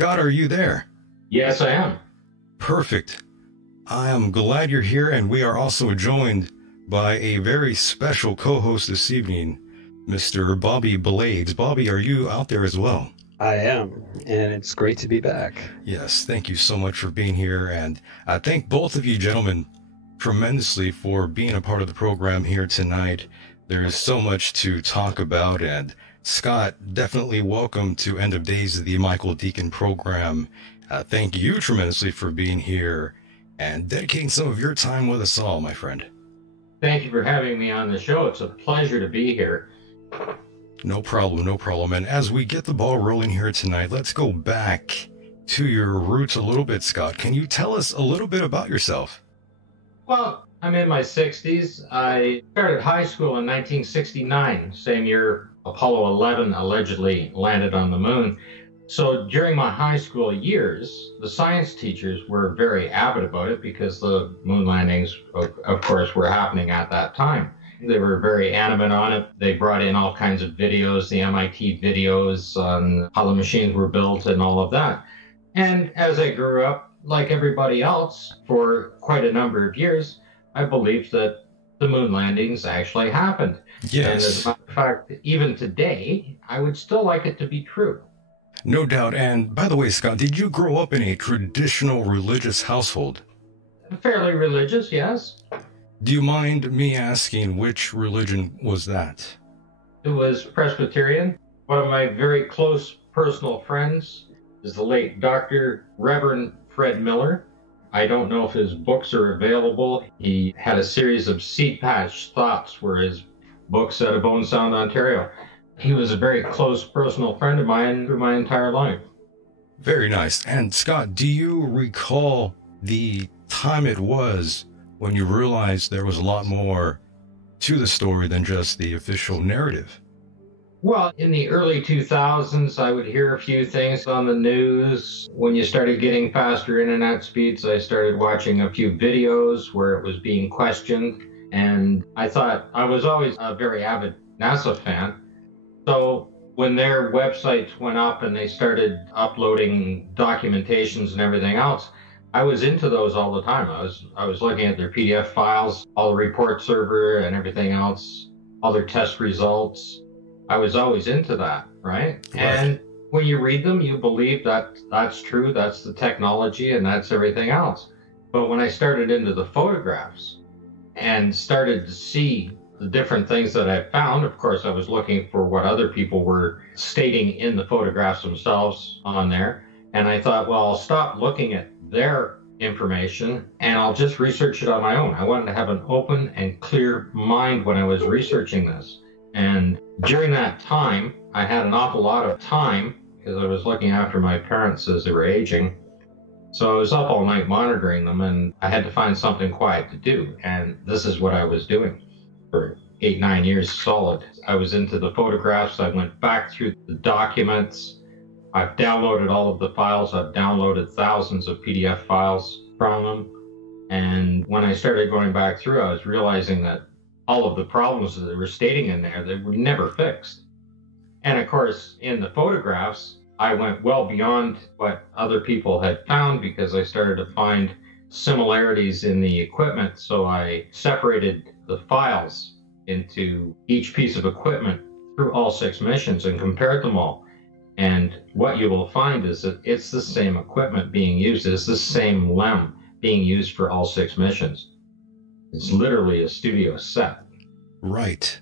Scott, are you there? Yes, I am. Perfect. I am glad you're here, and we are also joined by a very special co-host this evening, Mr. Bobby Blades. Bobby, are you out there as well? I am, and it's great to be back. Yes, thank you so much for being here, and I thank both of you gentlemen tremendously for being a part of the program here tonight. There is so much to talk about, and Scott, definitely welcome to End of Days of the Michael Decon program. Thank you tremendously for being here and dedicating some of your time with us all, my friend. Thank you for having me on the show. It's a pleasure to be here. No problem, no problem. And as we get the ball rolling here tonight, let's go back to your roots a little bit, Scott. Can you tell us a little bit about yourself? Well, I'm in my 60s. I started high school in 1969, same year Apollo 11 allegedly landed on the moon. So during my high school years, the science teachers were very avid about it because the moon landings, of course, were happening at that time. They were very animate on it. They brought in all kinds of videos, the MIT videos on how the machines were built and all of that. And as I grew up, like everybody else, for quite a number of years, I believed that the moon landings actually happened. Yes. And as a matter of fact, even today, I would still like it to be true. No doubt. And by the way, Scott, did you grow up in a traditional religious household? Fairly religious, yes. Do you mind me asking which religion was that? It was Presbyterian. One of my very close personal friends is the late Dr. Reverend Fred Miller. I don't know if his books are available. He had a series of Seed Patch Thoughts were his books out of Bone Sound, Ontario. He was a very close personal friend of mine through my entire life. Very nice. And Scott, do you recall the time it was when you realized there was a lot more to the story than just the official narrative? Well, in the early 2000s, I would hear a few things on the news. When you started getting faster internet speeds, I started watching a few videos where it was being questioned. And I thought, I was always a very avid NASA fan. So when their websites went up and they started uploading documentations and everything else, I was into those all the time. I was looking at their PDF files, all the report server and everything else, all their test results. I was always into that, right? And when you read them, you believe that that's true, that's the technology, and that's everything else. But when I started into the photographs and started to see the different things that I found, of course, I was looking for what other people were stating in the photographs themselves on there. And I thought, well, I'll stop looking at their information and I'll just research it on my own. I wanted to have an open and clear mind when I was researching this. And during that time, I had an awful lot of time because I was looking after my parents as they were aging. So I was up all night monitoring them and I had to find something quiet to do. And this is what I was doing for 8-9 years solid. I was into the photographs. I went back through the documents. I've downloaded all of the files. I've downloaded thousands of PDF files from them. And when I started going back through, I was realizing that all of the problems that they were stating in there, they were never fixed. And of course, in the photographs, I went well beyond what other people had found because I started to find similarities in the equipment. So I separated the files into each piece of equipment through all 6 missions and compared them all. And what you will find is that it's the same equipment being used. It's the same LEM being used for all 6 missions. It's literally a studio set. Right.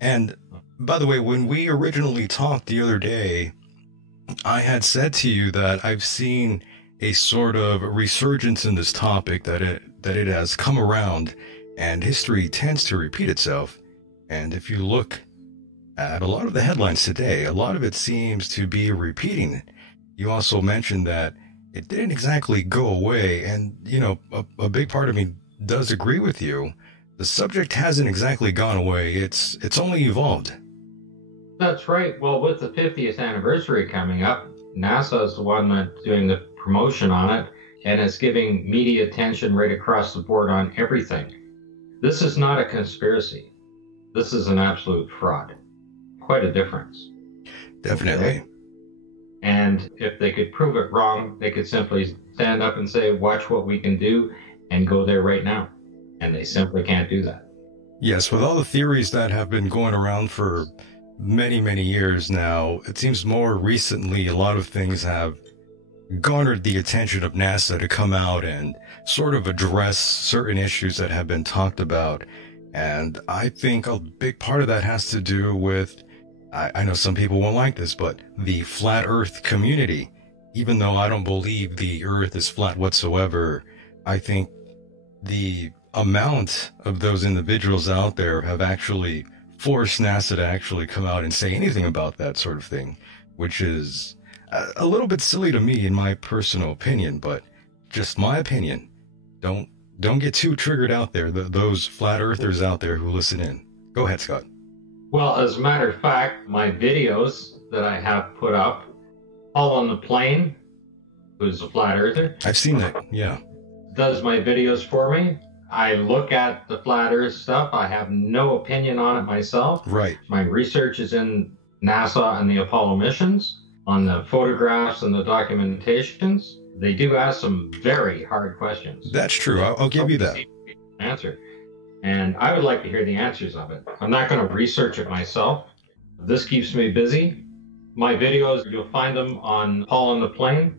And by the way, when we originally talked the other day, I had said to you that I've seen a sort of resurgence in this topic, that it has come around, and history tends to repeat itself. And if you look at a lot of the headlines today, a lot of it seems to be repeating. You also mentioned that it didn't exactly go away, and you know, a big part of me does agree with you. The subject hasn't exactly gone away. It's only evolved. That's right. Well, with the 50th anniversary coming up, NASA is the one that's doing the promotion on it, and it's giving media attention right across the board on everything. This is not a conspiracy. This is an absolute fraud. Quite a difference. Definitely. Okay? And if they could prove it wrong, they could simply stand up and say, watch what we can do, and go there right now. And they simply can't do that. Yes, with all the theories that have been going around for many, many years now, it seems more recently a lot of things have garnered the attention of NASA to come out and sort of address certain issues that have been talked about. And I think a big part of that has to do with, I know some people won't like this, but the flat Earth community. Even though I don't believe the Earth is flat whatsoever, I think the amount of those individuals out there have actually forced NASA to actually come out and say anything about that sort of thing, which is a little bit silly to me in my personal opinion, but just my opinion. Don't get too triggered out there, those flat earthers out there who listen in. Go ahead, Scott. Well, as a matter of fact, my videos that I have put up, Paul on the Plane, who's a flat earther. I've seen that, yeah. Does my videos for me. I look at the flat earth stuff. I have no opinion on it myself. Right. My research is in NASA and the Apollo missions, on the photographs and the documentations. They do ask some very hard questions. That's true. I'll give you that. Answer. And I would like to hear the answers of it. I'm not going to research it myself. This keeps me busy. My videos, you'll find them on Paul on the Plane.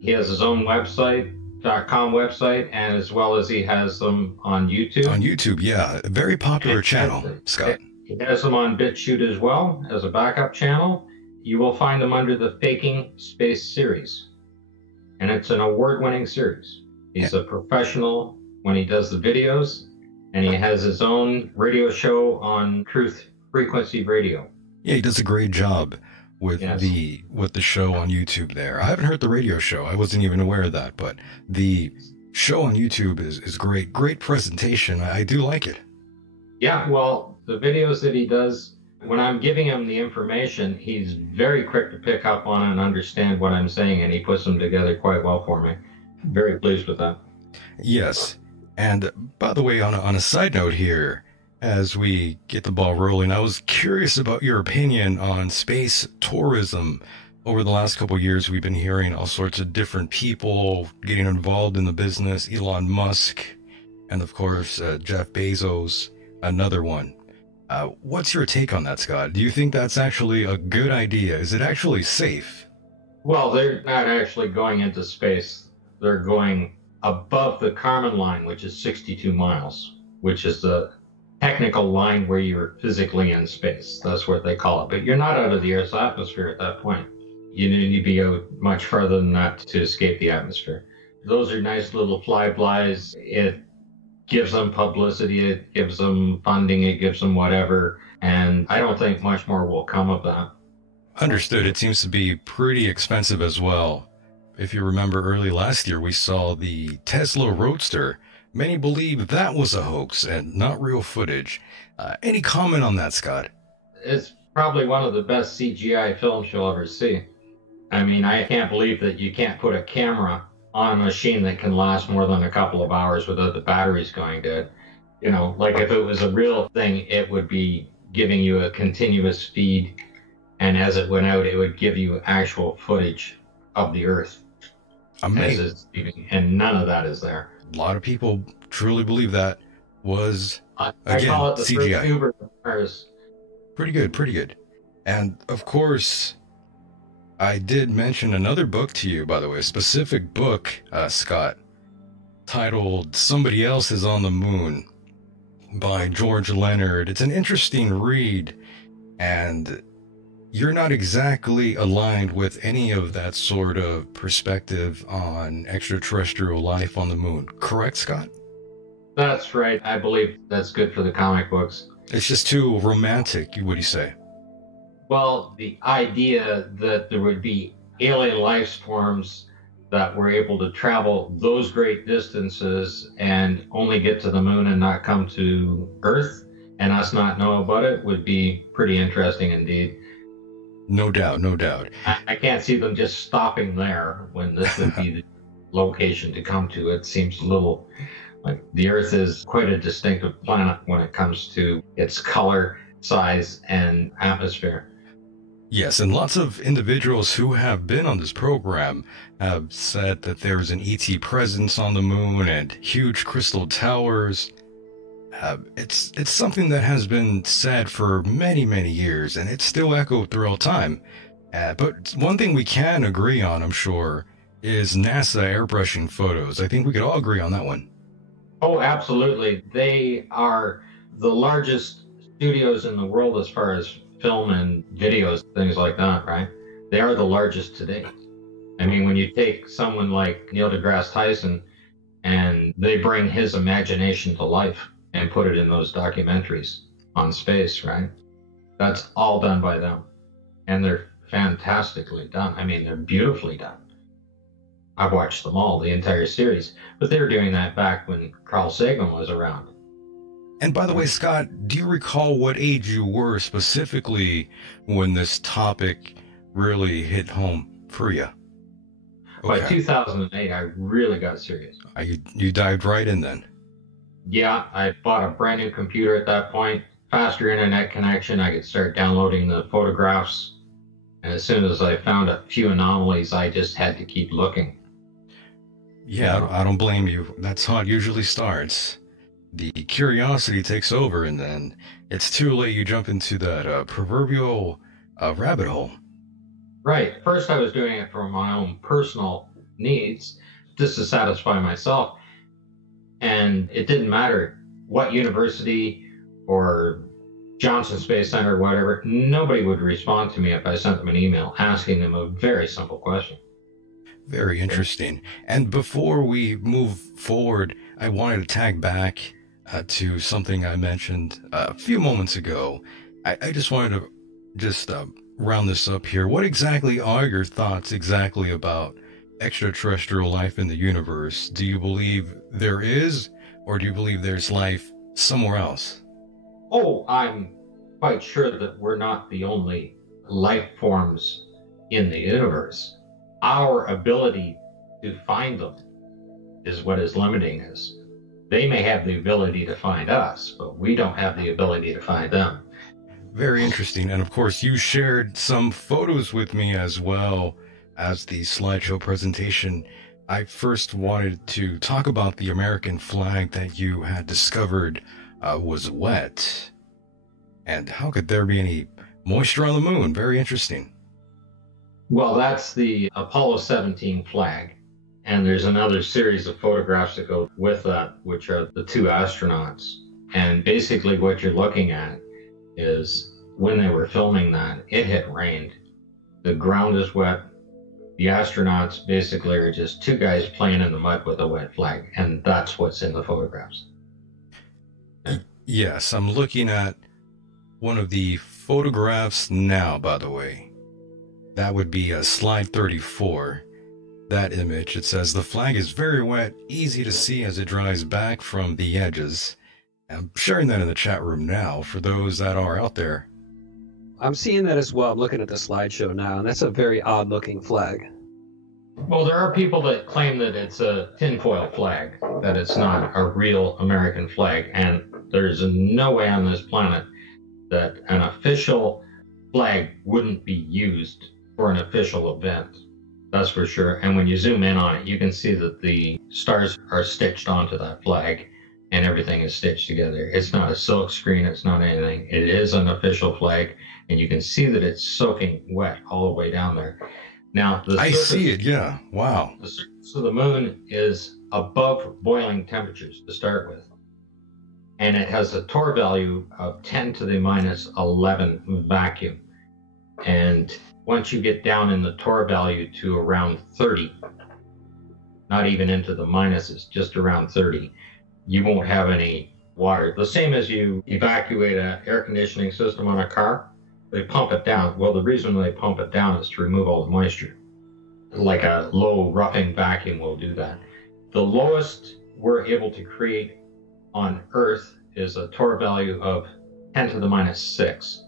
He has his own website.com website, and as well as he has them on YouTube. On YouTube, yeah. A very popular channel, Scott. He has them on BitChute as well as a backup channel. You will find them under the Faking Space series. And it's an award-winning series. He's a professional when he does the videos, and he has his own radio show on Truth Frequency Radio. Yeah, he does a great job with the show on YouTube there. I haven't heard the radio show. I wasn't even aware of that, but the show on YouTube is great. Great presentation. I do like it. Yeah, well, the videos that he does, when I'm giving him the information, he's very quick to pick up on and understand what I'm saying, and he puts them together quite well for me. Very pleased with that. Yes. And by the way, on a side note here, as we get the ball rolling, I was curious about your opinion on space tourism. Over the last couple of years, we've been hearing all sorts of different people getting involved in the business. Elon Musk, and of course, Jeff Bezos, another one. What's your take on that, Scott? Do you think that's actually a good idea? Is it actually safe? Well, they're not actually going into space. They're going above the Kármán line, which is 62 miles, which is the technical line where you're physically in space. That's what they call it. But you're not out of the Earth's atmosphere at that point. You need to be out much further than that to escape the atmosphere. Those are nice little flybys. It gives them publicity, it gives them funding, it gives them whatever. And I don't think much more will come of that. Understood. It seems to be pretty expensive as well. If you remember early last year, we saw the Tesla Roadster. Many believe that was a hoax and not real footage. Any comment on that, Scott? It's probably one of the best CGI films you'll ever see. I mean, I can't believe that you can't put a camera on a machine that can last more than a couple of hours without the batteries going dead. You know, like if it was a real thing, it would be giving you a continuous feed, and as it went out, it would give you actual footage of the Earth. Amazing. And none of that is there. A lot of people truly believe that was, I again, call it the CGI. first Uber cars. Pretty good, pretty good. And, of course, I did mention another book to you, by the way, a specific book, Scott, titled Somebody Else is on the Moon by George Leonard. It's an interesting read, and you're not exactly aligned with any of that sort of perspective on extraterrestrial life on the moon. Correct, Scott? That's right. I believe that's good for the comic books. It's just too romantic, would you say? Well, the idea that there would be alien life forms that were able to travel those great distances and only get to the moon and not come to Earth and us not know about it would be pretty interesting indeed. No doubt, no doubt. I can't see them just stopping there when this would be the location to come to. It seems a little like the Earth is quite a distinctive planet when it comes to its color, size, and atmosphere. Yes, and lots of individuals who have been on this program have said that there's an ET presence on the moon and huge crystal towers. It's something that has been said for many, many years, and it's still echoed throughout time. But one thing we can agree on, I'm sure, is NASA airbrushing photos. I think we could all agree on that one. Oh, absolutely. They are the largest studios in the world as far as film and videos, things like that, right? They are the largest today. I mean, when you take someone like Neil deGrasse Tyson and they bring his imagination to life and put it in those documentaries on space, right? That's all done by them. And they're fantastically done. I mean, they're beautifully done. I've watched them all, the entire series, but they were doing that back when Carl Sagan was around. And by the way, Scott, do you recall what age you were specifically when this topic really hit home for you? Okay. By 2008, I really got serious. You dived right in then? Yeah, I bought a brand new computer at that point, faster internet connection. I could start downloading the photographs. And as soon as I found a few anomalies, I just had to keep looking. Yeah, I don't blame you. That's how it usually starts. The curiosity takes over, and then it's too late. You jump into that proverbial rabbit hole. Right. First, I was doing it for my own personal needs, just to satisfy myself. And it didn't matter what university or Johnson Space Center or whatever. Nobody would respond to me if I sent them an email asking them a very simple question. Very interesting. And before we move forward, I wanted to tag back to something I mentioned a few moments ago. I just wanted to round this up here. What exactly are your thoughts exactly about extraterrestrial life in the universe? Do you believe there is, or do you believe there's life somewhere else? Oh, I'm quite sure that we're not the only life forms in the universe. Our ability to find them is what is limiting us. They may have the ability to find us, but we don't have the ability to find them. Very interesting. And of course, you shared some photos with me as well as the slideshow presentation. I first wanted to talk about the American flag that you had discovered was wet. And how could there be any moisture on the moon? Very interesting. Well, that's the Apollo 17 flag. And there's another series of photographs that go with that, which are the two astronauts. And basically what you're looking at is when they were filming that, it had rained. The ground is wet. The astronauts basically are just two guys playing in the mud with a wet flag. And that's what's in the photographs. Yes, I'm looking at one of the photographs now, by the way. That would be slide 34. That image, it says the flag is very wet, easy to see as it dries back from the edges. I'm sharing that in the chat room now for those that are out there. I'm seeing that as well. I'm looking at the slideshow now, and that's a very odd looking flag. Well, there are people that claim that it's a tinfoil flag, that it's not a real American flag, and there's no way on this planet that an official flag wouldn't be used for an official event. That's for sure. And when you zoom in on it, you can see that the stars are stitched onto that flag and everything is stitched together. It's not a silk screen. It's not anything. It is an official flag, and you can see that it's soaking wet all the way down there. Now, I see it. Yeah. Wow. The surface of the moon is above boiling temperatures to start with. And it has a torr value of 10 to the minus 11 vacuum. And once you get down in the torr value to around 30, not even into the minuses, just around 30, you won't have any water. The same as you evacuate an air conditioning system on a car, they pump it down. Well, the reason they pump it down is to remove all the moisture. Like a low roughing vacuum will do that. The lowest we're able to create on Earth is a torr value of 10 to the minus 6.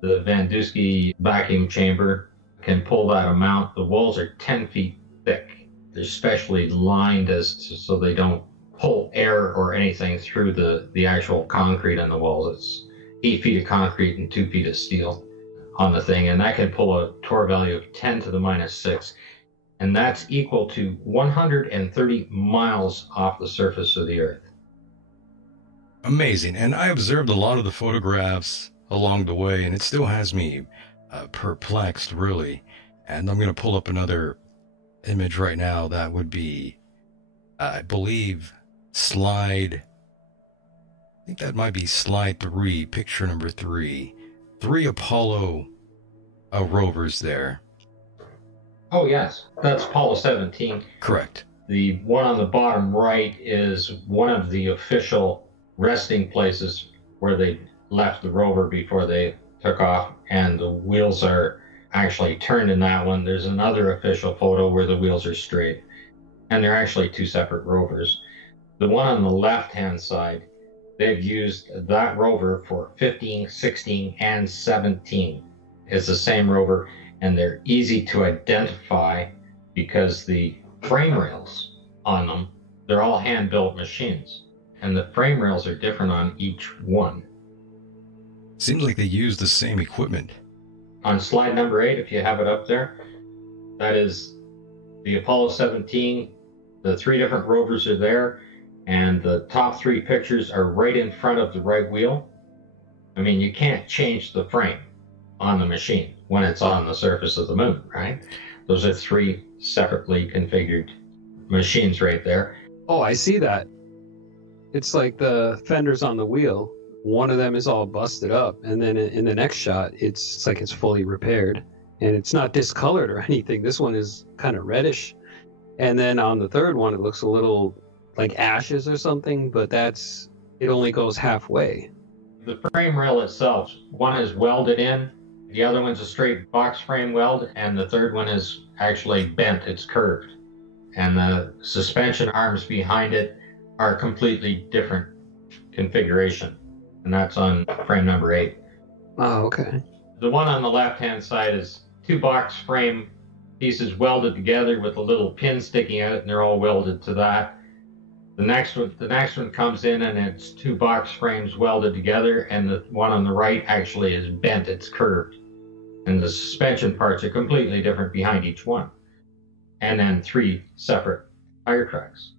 The Van Dusky vacuum chamber can pull that amount. The walls are 10 feet thick. They're specially lined so they don't pull air or anything through the actual concrete on the walls. It's 8 feet of concrete and 2 feet of steel. on the thing, and that can pull a torr value of 10 to the minus 6. And that's equal to 130 miles off the surface of the Earth. Amazing. And I observed a lot of the photographs along the way, and it still has me perplexed, really. And I'm going to pull up another image right now. That would be, I believe, I think that might be slide 3, picture number 3. 3 Apollo rovers there. Oh, yes. That's Apollo 17. Correct. The one on the bottom right is one of the official resting places where they left the rover before they took off, and the wheels are actually turned in that one. There's another official photo where the wheels are straight, and they're actually 2 separate rovers. The one on the left-hand side, they've used that rover for 15, 16, and 17. It's the same rover, and they're easy to identify because the frame rails on them, they're all hand-built machines, and the frame rails are different on each one. Seems like they use the same equipment. On slide number 8, if you have it up there, that is the Apollo 17. The 3 different rovers are there, and the top 3 pictures are right in front of the right wheel. I mean, you can't change the frame on the machine when it's on the surface of the moon, right? Those are 3 separately configured machines right there. Oh, I see that. It's like the fenders on the wheel. One of them is all busted up, and then in the next shot, it's like it's fully repaired, and it's not discolored or anything. This one is kind of reddish, and then on the third one, it looks a little like ashes or something, but it only goes halfway. The frame rail itself, one is welded in, the other one's a straight box frame weld, and the third one is actually bent, it's curved. And the suspension arms behind it are completely different configuration. And that's on frame number 8. Oh, okay. The one on the left-hand side is 2 box frame pieces welded together with a little pin sticking out, and they're all welded to that. The next one comes in, and it's 2 box frames welded together, and the one on the right actually is bent, it's curved. And the suspension parts are completely different behind each one. And then 3 separate tire tracks.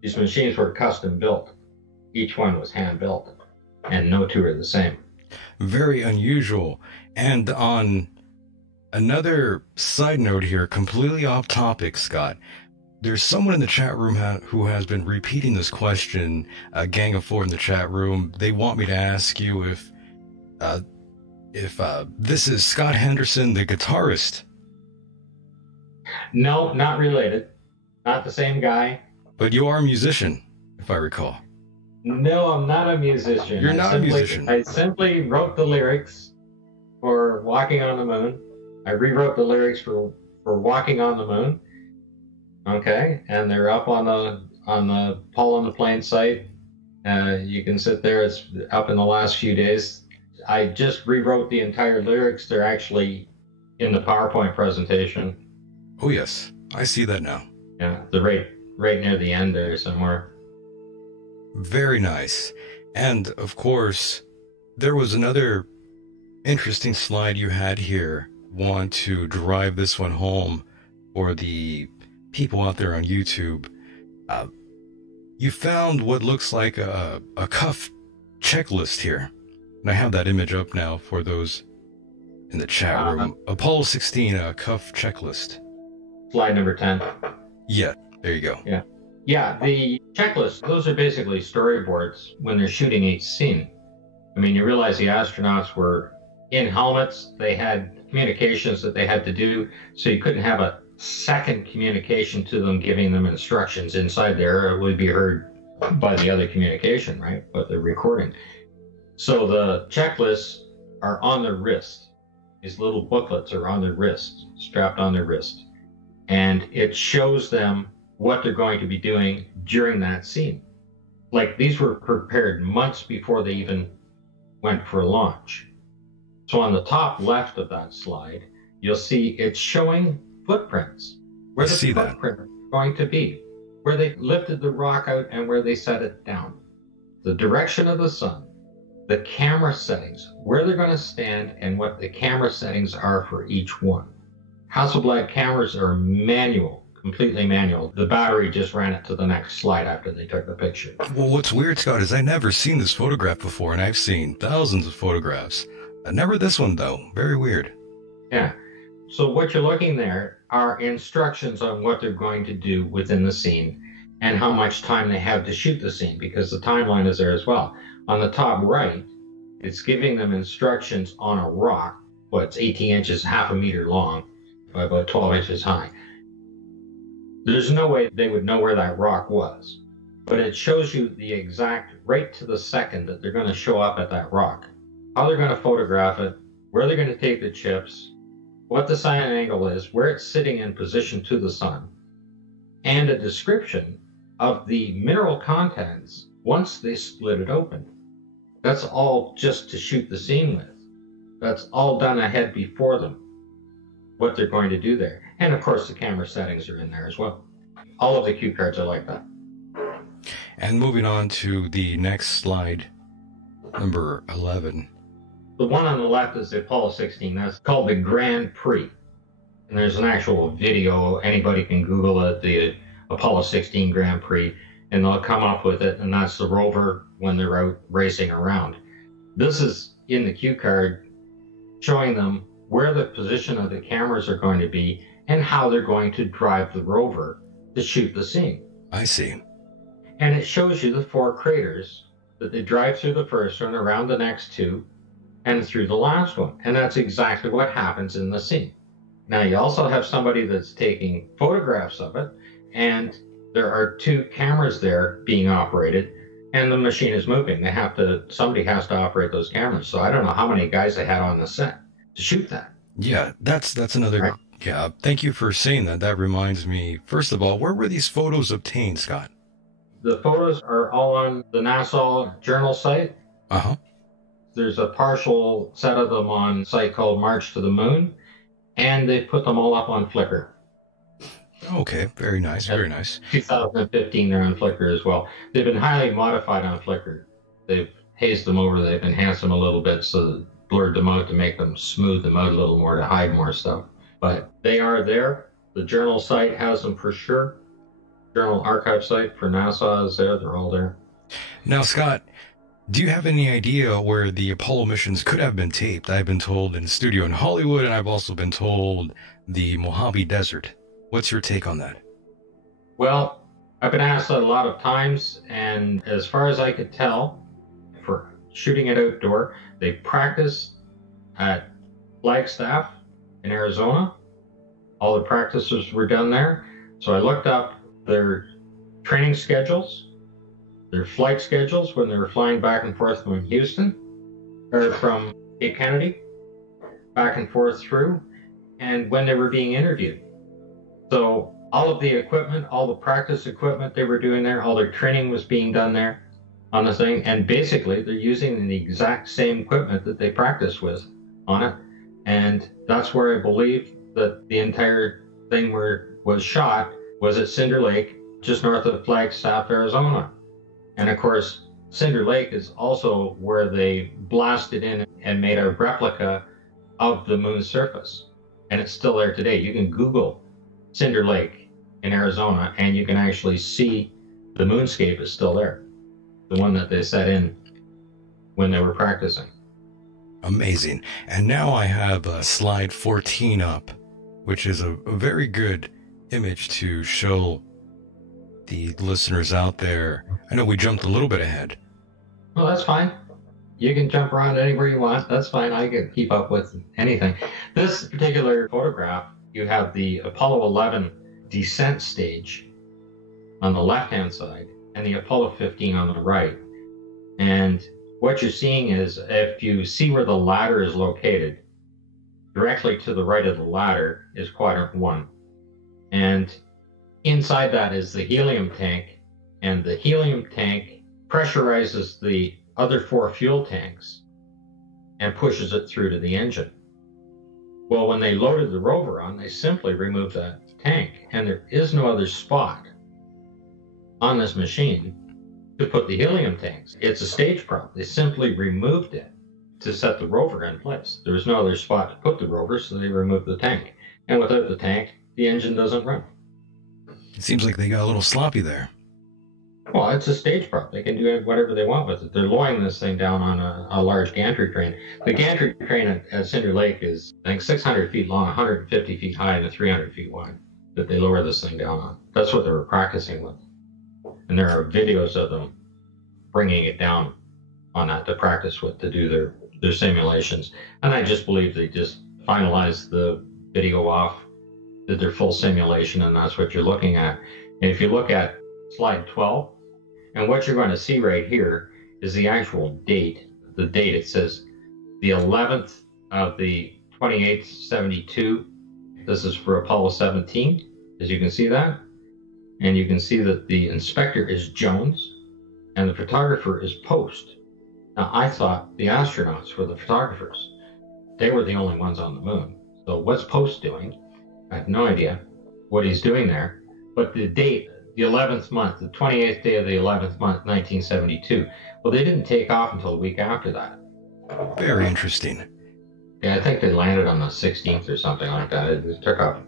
These machines were custom built. Each one was hand built, and no 2 are the same. Very unusual. And on another side note here, completely off topic, Scott, there's someone in the chat room who has been repeating this question, a gang of 4 in the chat room. They want me to ask you if this is Scott Henderson, the guitarist. No, not related. Not the same guy. But you are a musician, if I recall. No, I'm not a musician. You're not a musician. I simply wrote the lyrics for Walking on the Moon. I rewrote the lyrics for Walking on the Moon. Okay, and they're up on the Paul on the Plain site. You can sit there. It's up in the last few days. I just rewrote the entire lyrics. They're actually in the PowerPoint presentation. Oh yes, I see that now. Yeah, the right near the end there somewhere. Very nice. And of course, there was another interesting slide you had here. Want to drive this one home for the people out there on YouTube. You found what looks like a cuff checklist here. And I have that image up now for those in the chat room. Apollo 16, a cuff checklist. Slide number 10. Yeah, there you go. Yeah, the checklist, those are basically storyboards when they're shooting each scene. I mean, you realize the astronauts were in helmets. They had communications that they had to do, so you couldn't have a second communication to them giving them instructions inside there. It would be heard by the other communication, right? But they're recording. So the checklists are on their wrist. These little booklets are on their wrist, strapped on their wrist. And it shows them what they're going to be doing during that scene. Like, these were prepared months before they even went for launch. So on the top left of that slide, you'll see it's showing footprints. Where the footprint is going to be. Where they lifted the rock out and where they set it down. The direction of the sun. the camera settings, where they're going to stand and what the camera settings are for each one. Hasselblad cameras are manual, completely manual. The battery just ran it to the next slide after they took the picture. Well, what's weird, Scott, is I've never seen this photograph before, and I've seen thousands of photographs. Never this one, though. Very weird. Yeah. So what you're looking there are instructions on what they're going to do within the scene and how much time they have to shoot the scene, because the timeline is there as well. On the top right, it's giving them instructions on a rock. Well, it's 18 inches, half a meter long, by about 12 inches high. There's no way they would know where that rock was, but it shows you the exact, right to the second that they're going to show up at that rock, how they're going to photograph it, where they're going to take the chips, what the sign angle is, where it's sitting in position to the sun, and a description of the mineral contents once they split it open. That's all just to shoot the scene with. That's all done ahead before them, what they're going to do there. And of course the camera settings are in there as well. All of the cue cards are like that. And moving on to the next slide, number 11. The one on the left is the Apollo 16. That's called the Grand Prix. And there's an actual video. Anybody can Google it, the Apollo 16 Grand Prix, and they'll come up with it. And that's the rover when they're out racing around. This is in the cue card showing them where the position of the cameras are going to be and how they're going to drive the rover to shoot the scene. I see. And it shows you the 4 craters that they drive through the first one, around the next 2, and through the last one. And that's exactly what happens in the scene. Now, you also have somebody that's taking photographs of it, and there are 2 cameras there being operated, and the machine is moving. Somebody has to operate those cameras. So I don't know how many guys they had on the set to shoot that. Yeah, that's another... Right. Yeah, thank you for saying that. That reminds me, first of all, where were these photos obtained, Scott? The photos are all on the NASA journal site. Uh-huh. There's a partial set of them on a site called March to the Moon, and they've put them all up on Flickr. Okay, very nice, very nice. 2015, they're on Flickr as well. They've been highly modified on Flickr. They've hazed them over, they've enhanced them a little bit, so blurred them out to make them smooth them out a little more, to hide more stuff. But they are there. The journal site has them for sure. Journal archive site for NASA is there. They're all there. Now, Scott, do you have any idea where the Apollo missions could have been taped? I've been told in a studio in Hollywood, and I've also been told the Mojave Desert. What's your take on that? Well, I've been asked that a lot of times, and as far as I could tell, for shooting it outdoor, they practiced at Flagstaff in Arizona. All the practices were done there. So I looked up their training schedules, their flight schedules when they were flying back and forth from Houston, or from Cape Kennedy, back and forth through, and when they were being interviewed. So all of the equipment, all the practice equipment they were doing there, all their training was being done there on the thing, and basically they're using the exact same equipment that they practiced with on it. And that's where I believe that the entire thing was shot, was at Cinder Lake, just north of Flagstaff, Arizona. And of course, Cinder Lake is also where they blasted in and made a replica of the moon's surface. And it's still there today. You can Google Cinder Lake in Arizona, and you can actually see the moonscape is still there. The one that they set in when they were practicing. Amazing. And now I have slide 14 up, which is a very good image to show the listeners out there. I know we jumped a little bit ahead. Well, that's fine. You can jump around anywhere you want. That's fine. I can keep up with anything. This particular photograph, you have the Apollo 11 descent stage on the left-hand side and the Apollo 15 on the right. And what you're seeing is, if you see where the ladder is located, directly to the right of the ladder is quadrant 1. And inside that is the helium tank, and the helium tank pressurizes the other 4 fuel tanks and pushes it through to the engine. Well, when they loaded the rover on, they simply removed that tank, and there is no other spot on this machine to put the helium tanks. It's a stage prop. They simply removed it to set the rover in place. There was no other spot to put the rover, so they removed the tank. And without the tank, the engine doesn't run. It seems like they got a little sloppy there. Well, it's a stage prop. They can do whatever they want with it. They're lowering this thing down on a large gantry crane. The gantry crane at Cinder Lake is, I think, 600 feet long, 150 feet high, and 300 feet wide that they lower this thing down on. That's what they were practicing with. And there are videos of them bringing it down on that to practice with, to do their simulations. And I just believe they just finalized the video off, did their full simulation, and that's what you're looking at. And if you look at slide 12, and what you're going to see right here is the actual date. The date, it says the 11th of the 28th, 72. This is for Apollo 17, as you can see that. And you can see that the inspector is Jones and the photographer is Post. Now, I thought the astronauts were the photographers. They were the only ones on the moon. So what's Post doing? I have no idea what he's doing there. But the date, the 11th month, the 28th day of the 11th month, 1972. Well, they didn't take off until a week after that. Very interesting. Yeah, I think they landed on the 16th or something like that. It took off.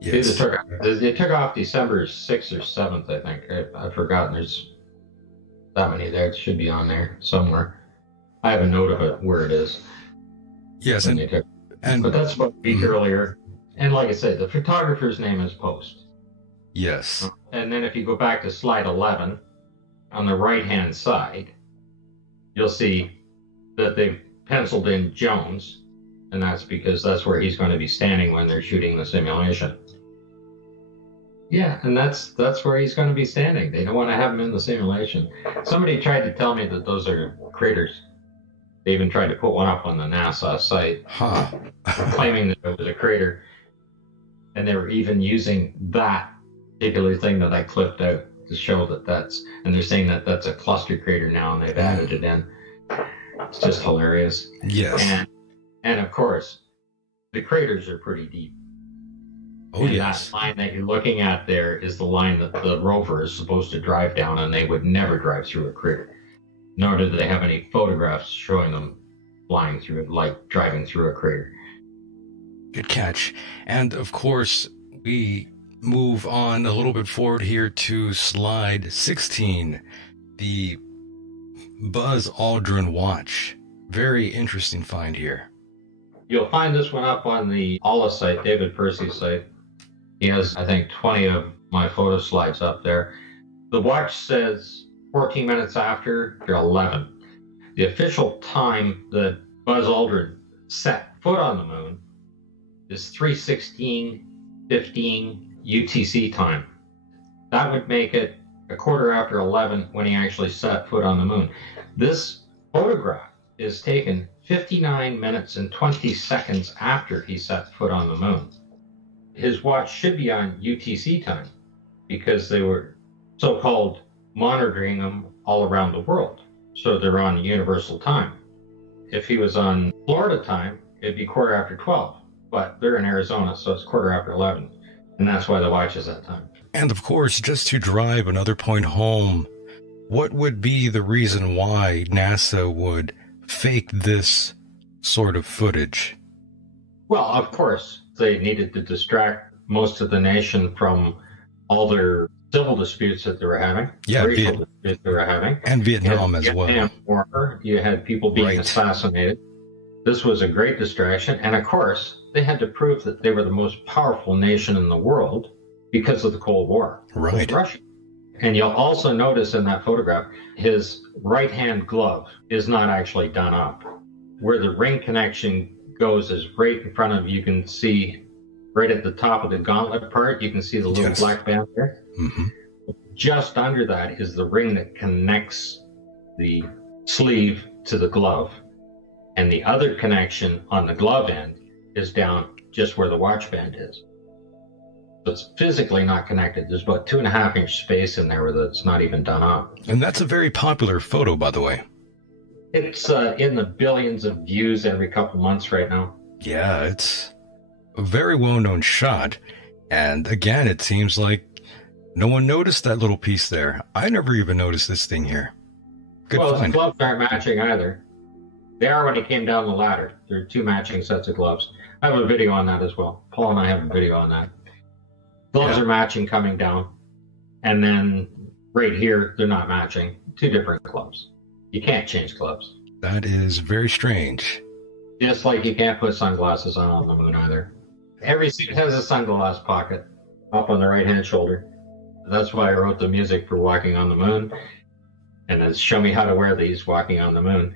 Yes. They took off December 6th or 7th, I think. I've forgotten. There's that many there. It should be on there somewhere. I have a note of it where it is. Yes, but that's about a week earlier. And like I said, the photographer's name is Post. Yes. And then if you go back to slide 11, on the right-hand side, you'll see that they've penciled in Jones, and that's because that's where he's going to be standing when they're shooting the simulation. Yeah, and that's where he's going to be standing. They don't want to have him in the simulation. Somebody tried to tell me that those are craters. They even tried to put one up on the NASA site, claiming that it was a crater. And they were even using that particular thing that I clipped out to show that and they're saying that that's a cluster crater now, and they've added it in. It's just hilarious. Yes. And of course, the craters are pretty deep. Oh, and yes. That line that you're looking at there is the line that the rover is supposed to drive down, and they would never drive through a crater. Nor do they have any photographs showing them flying through it, like driving through a crater. Good catch. And of course, we move on a little bit forward here to slide 16, the Buzz Aldrin watch. Very interesting find here. You'll find this one up on the Allah site, David Percy's site. He has, I think, 20 of my photo slides up there. The watch says 14 minutes after 11. The official time that Buzz Aldrin set foot on the moon is 3:16:15 UTC time. That would make it a quarter after 11 when he actually set foot on the moon. This photograph is taken 59 minutes and 20 seconds after he set foot on the moon. His watch should be on UTC time because they were so-called monitoring them all around the world. So they're on universal time. If he was on Florida time, it'd be quarter after 12. But they're in Arizona, so it's quarter after 11. And that's why the watch is that time. And of course, just to drive another point home, what would be the reason why NASA would fake this sort of footage? Well, of course, they needed to distract most of the nation from all their civil disputes that they were having. Yeah, racial disputes they were having. And Vietnam as well. Vietnam War, you had people being assassinated. This was a great distraction. And of course, they had to prove that they were the most powerful nation in the world because of the Cold War. Right. Russia. And you'll also notice in that photograph, his right-hand glove is not actually done up. Where the ring connection goes is right in front of you. Can see right at the top of the gauntlet part, you can see the little black band there. Mm-hmm. Just under that is the ring that connects the sleeve to the glove. And the other connection on the glove end is down just where the watch band is. So it's physically not connected. There's about 2.5 inch space in there where it's not even done up. And that's a very popular photo, by the way. It's in the billions of views every couple months right now. Yeah, it's a very well-known shot. And again, it seems like No one noticed that little piece there. I never even noticed this thing here. Good well, find. the gloves aren't matching either. They are when he came down the ladder. There are 2 matching sets of gloves. I have a video on that as well. Paul and I have a video on that. Gloves are matching coming down. And then right here, they're not matching. 2 different gloves. You can't change gloves. That is very strange. Just like you can't put sunglasses on the moon either. Every suit has a sunglass pocket up on the right-hand shoulder. That's why I wrote the music for Walking on the Moon. And it's Show Me How to Wear These Walking on the Moon.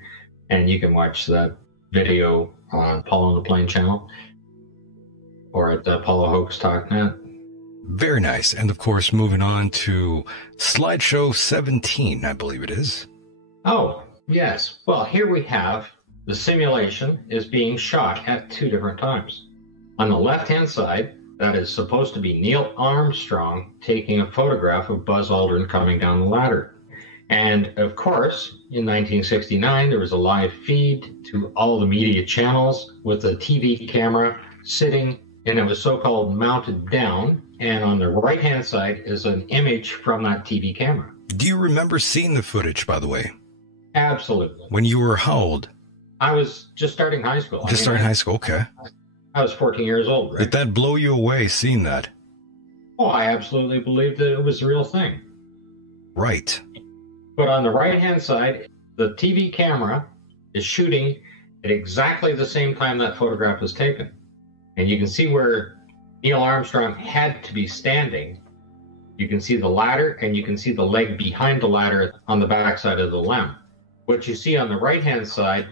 And you can watch that video on Paul on the Plane channel or at Hoax.net. Very nice. And of course, moving on to slideshow 17, I believe it is. Oh, yes. Well, here we have the simulation is being shot at 2 different times. On the left-hand side, that is supposed to be Neil Armstrong taking a photograph of Buzz Aldrin coming down the ladder. And of course, in 1969, there was a live feed to all the media channels with a TV camera sitting, and it was so-called mounted down. And on the right-hand side is an image from that TV camera. Do you remember seeing the footage, by the way? Absolutely. When you were how old? I was just starting high school. Starting high school, okay. I was 14 years old, right? Did that blow you away, seeing that? Oh, I absolutely believed that it was the real thing. Right. But on the right-hand side, the TV camera is shooting at exactly the same time that photograph was taken. And you can see where Neil Armstrong had to be standing. You can see the ladder, and you can see the leg behind the ladder on the backside of the LEM. What you see on the right-hand side,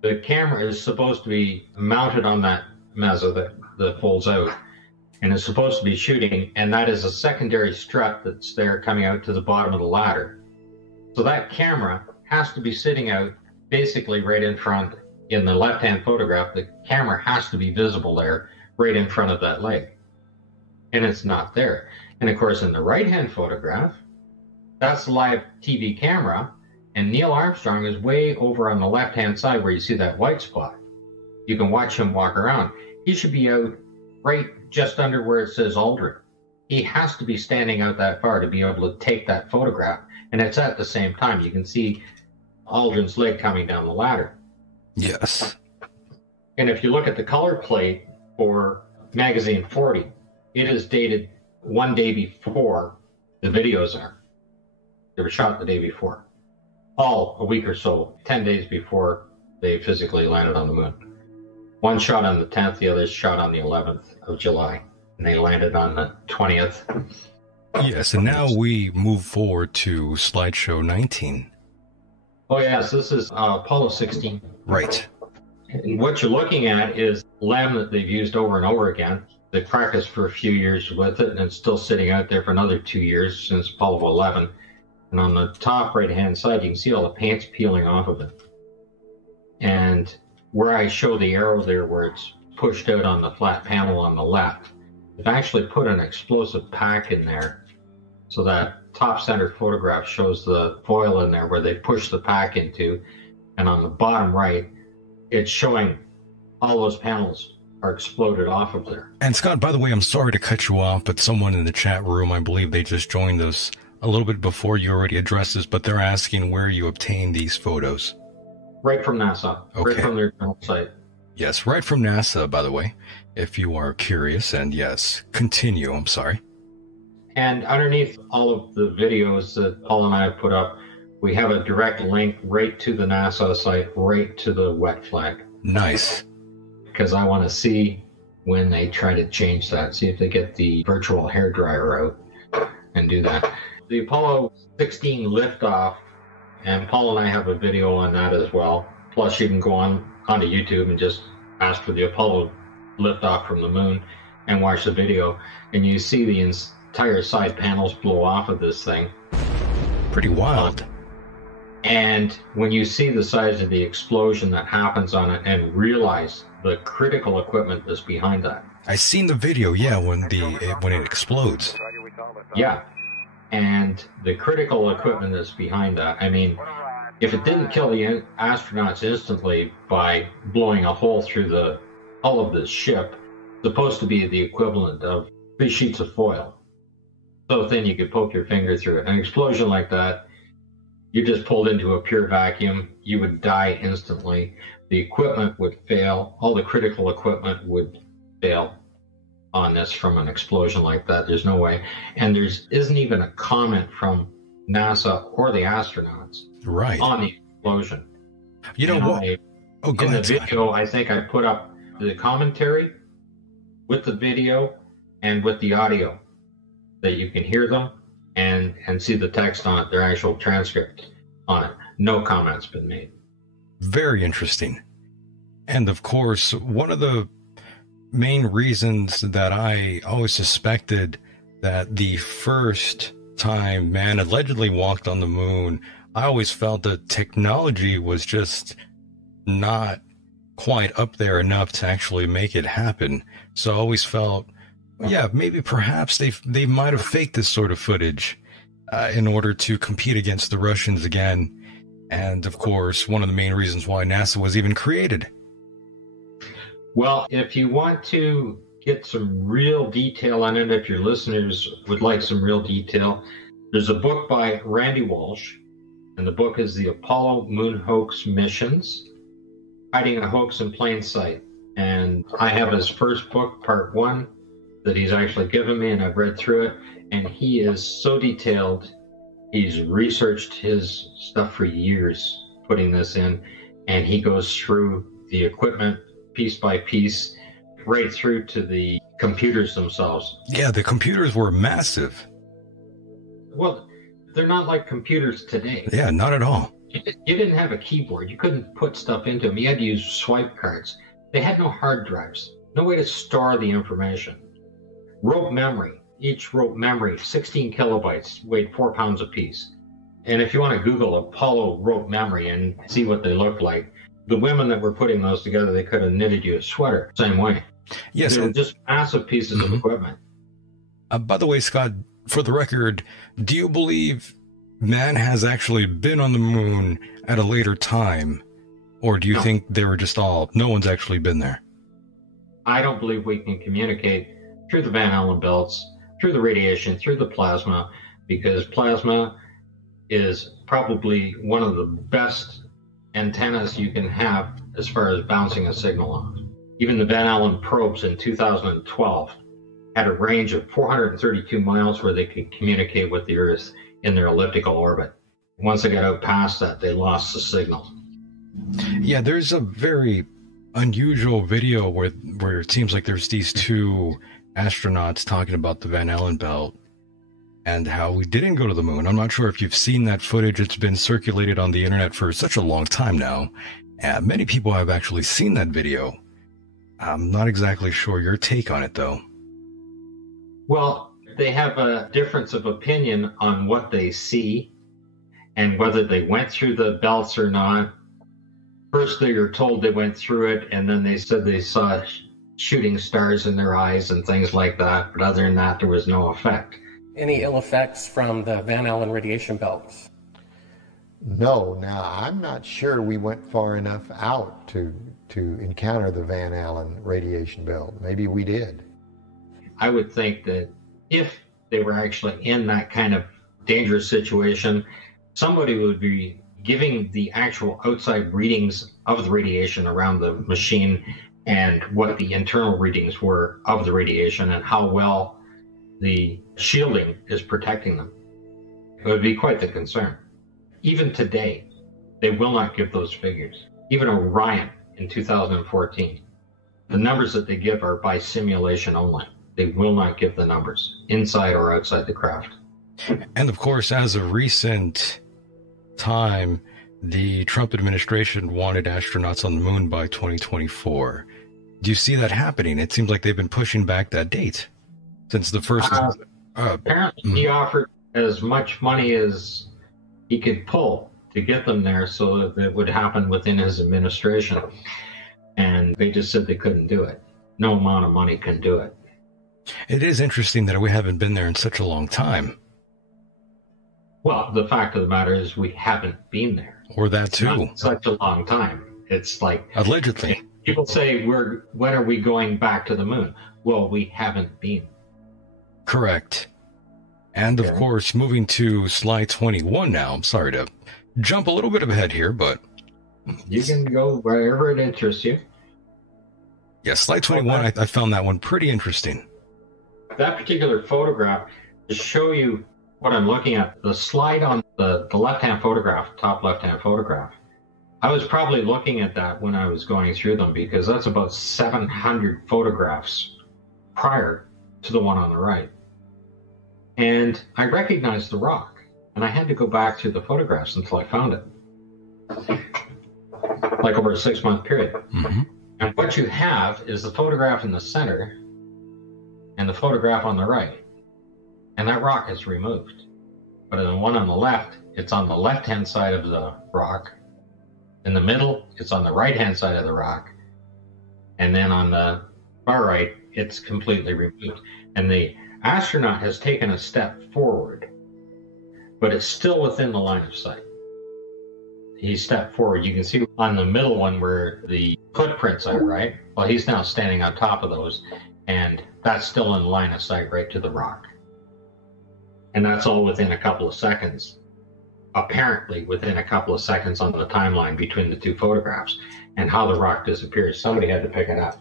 the camera is supposed to be mounted on that mezzo that folds out, and is supposed to be shooting, and that is a secondary strut that's there coming out to the bottom of the ladder. So that camera has to be sitting out basically right in front. In the left-hand photograph, the camera has to be visible there, right in front of that leg. And it's not there. And of course, in the right-hand photograph, that's the live TV camera, and Neil Armstrong is way over on the left-hand side where you see that white spot. You can watch him walk around. He should be out right just under where it says Aldrin. He has to be standing out that far to be able to take that photograph. And it's at the same time. You can see Aldrin's leg coming down the ladder. Yes. And if you look at the color plate for magazine 40, it is dated one day before the videos are. They were shot the day before. All a week or so, 10 days before they physically landed on the moon. One shot on the 10th, the other shot on the 11th of July. And they landed on the 20th. Yes, and now we move forward to slideshow 19. Oh, yes, this is Apollo 16. Right. And what you're looking at is LEM that they've used over and over again. They practiced for a few years with it, and it's still sitting out there for another 2 years since Apollo 11. And on the top right-hand side, you can see all the paint's peeling off of it. And where I show the arrow there where it's pushed out on the flat panel on the left, they've actually put an explosive pack in there. So that top center photograph shows the foil in there where they push the pack into. And on the bottom right, it's showing all those panels are exploded off of there. And Scott, by the way, I'm sorry to cut you off, but someone in the chat room, I believe they just joined us a little bit before you already addressed this, but they're asking where you obtained these photos. Right from NASA. Okay. Right from their site. Yes, right from NASA, by the way, if you are curious. And yes, continue. I'm sorry. And underneath all of the videos that Paul and I have put up, we have a direct link right to the NASA site, right to the wet flag. Nice. Because I want to see when they try to change that, see if they get the virtual hairdryer out and do that. The Apollo 16 liftoff, and Paul and I have a video on that as well. Plus, you can go onto YouTube and just ask for the Apollo liftoff from the moon and watch the video, and you see the entire side panels blow off of this thing. Pretty wild. And when you see the size of the explosion that happens on it and realize the critical equipment that's behind that. I seen the video, yeah, when it explodes. Yeah. And the critical equipment that's behind that. I mean, if it didn't kill the astronauts instantly by blowing a hole through the hull of this ship, it's supposed to be the equivalent of 3 sheets of foil. so thin you could poke your finger through it. An explosion like that, you just pulled into a pure vacuum, you would die instantly. The equipment would fail. All the critical equipment would fail on this from an explosion like that. There's no way. And there isn't even a comment from NASA or the astronauts on the explosion. You know what? Go in ahead, the video, I think I put up the commentary with the video and with the audio, that you can hear them and see the text on it, their actual transcript on it. No comments been made. Very interesting. And of course, one of the main reasons that I always suspected that the first time man allegedly walked on the moon, I always felt that technology was just not quite up there enough to actually make it happen. So I always felt, yeah, maybe perhaps they might have faked this sort of footage in order to compete against the Russians again. And of course, one of the main reasons why NASA was even created. Well, if you want to get some real detail on it, if your listeners would like some real detail, there's a book by Randy Walsh, and the book is The Apollo Moon Hoax Missions, Hiding a Hoax in Plain Sight. And I have his first book, part 1, that he's actually given me, and I've read through it, and he is so detailed. He's researched his stuff for years, putting this in, and he goes through the equipment piece by piece, right through to the computers themselves. Yeah, the computers were massive. Well, they're not like computers today. Yeah, not at all. You didn't have a keyboard. You couldn't put stuff into them. You had to use swipe cards. They had no hard drives, no way to store the information. Rote memory. Each rote memory, 16 kilobytes, weighed 4 pounds apiece. And if you want to Google Apollo rote memory and see what they look like, the women that were putting those together, they could have knitted you a sweater same way. Yes, they were just massive pieces of equipment. By the way, Scott, for the record, do you believe man has actually been on the moon at a later time? Or do you think they were just no one's actually been there? I don't believe we can communicate through the Van Allen belts, through the radiation, through the plasma, because plasma is probably one of the best antennas you can have as far as bouncing a signal off. Even the Van Allen probes in 2012 had a range of 432 miles where they could communicate with the Earth in their elliptical orbit. Once they got out past that, they lost the signal. Yeah, there's a very unusual video where it seems like there's these two astronauts talking about the Van Allen belt and how we didn't go to the moon. I'm not sure if you've seen that footage. It's been circulated on the internet for such a long time now. Many people have actually seen that video. I'm not exactly sure your take on it, though. Well, they have a difference of opinion on what they see and whether they went through the belts or not. First, they were told they went through it, and then they said they saw shooting stars in their eyes and things like that. But other than that, there was no effect. Any ill effects from the Van Allen radiation belts? No. Now, I'm not sure we went far enough out to encounter the Van Allen radiation belt. Maybe we did. I would think that if they were actually in that kind of dangerous situation, somebody would be giving the actual outside readings of the radiation around the machine and what the internal readings were of the radiation and how well the shielding is protecting them. It would be quite the concern. Even today, they will not give those figures. Even Orion in 2014, the numbers that they give are by simulation only. They will not give the numbers inside or outside the craft. And of course, as of recent time, the Trump administration wanted astronauts on the moon by 2024. Do you see that happening? It seems like they've been pushing back that date since the first. Apparently, he offered as much money as he could pull to get them there so that it would happen within his administration. And they just said they couldn't do it. No amount of money can do it. It is interesting that we haven't been there in such a long time. Well, the fact of the matter is we haven't been there. Or that too. Not such a long time. It's like... Allegedly. People say, when are we going back to the moon? Well, we haven't been. Correct. And of course, moving to slide 21 now. I'm sorry to jump a little bit ahead here, but you can go wherever it interests you. Yeah, slide 21, I found that one pretty interesting. That particular photograph, to show you what I'm looking at, the slide on the left-hand photograph, top left-hand photograph, I was probably looking at that when I was going through them, because that's about 700 photographs prior to the one on the right. And I recognized the rock, and I had to go back through the photographs until I found it. Like over a 6-month period. Mm-hmm. And what you have is the photograph in the center and the photograph on the right. And that rock is removed. But in the one on the left, it's on the left-hand side of the rock. In the middle, it's on the right-hand side of the rock. And then on the far right, it's completely removed. And the astronaut has taken a step forward, but it's still within the line of sight. He stepped forward. You can see on the middle one where the footprints are, right? Well, he's now standing on top of those, and that's still in line of sight right to the rock. And that's all within a couple of seconds, apparently within a couple of seconds on the timeline between the two photographs. And how the rock disappears, somebody had to pick it up.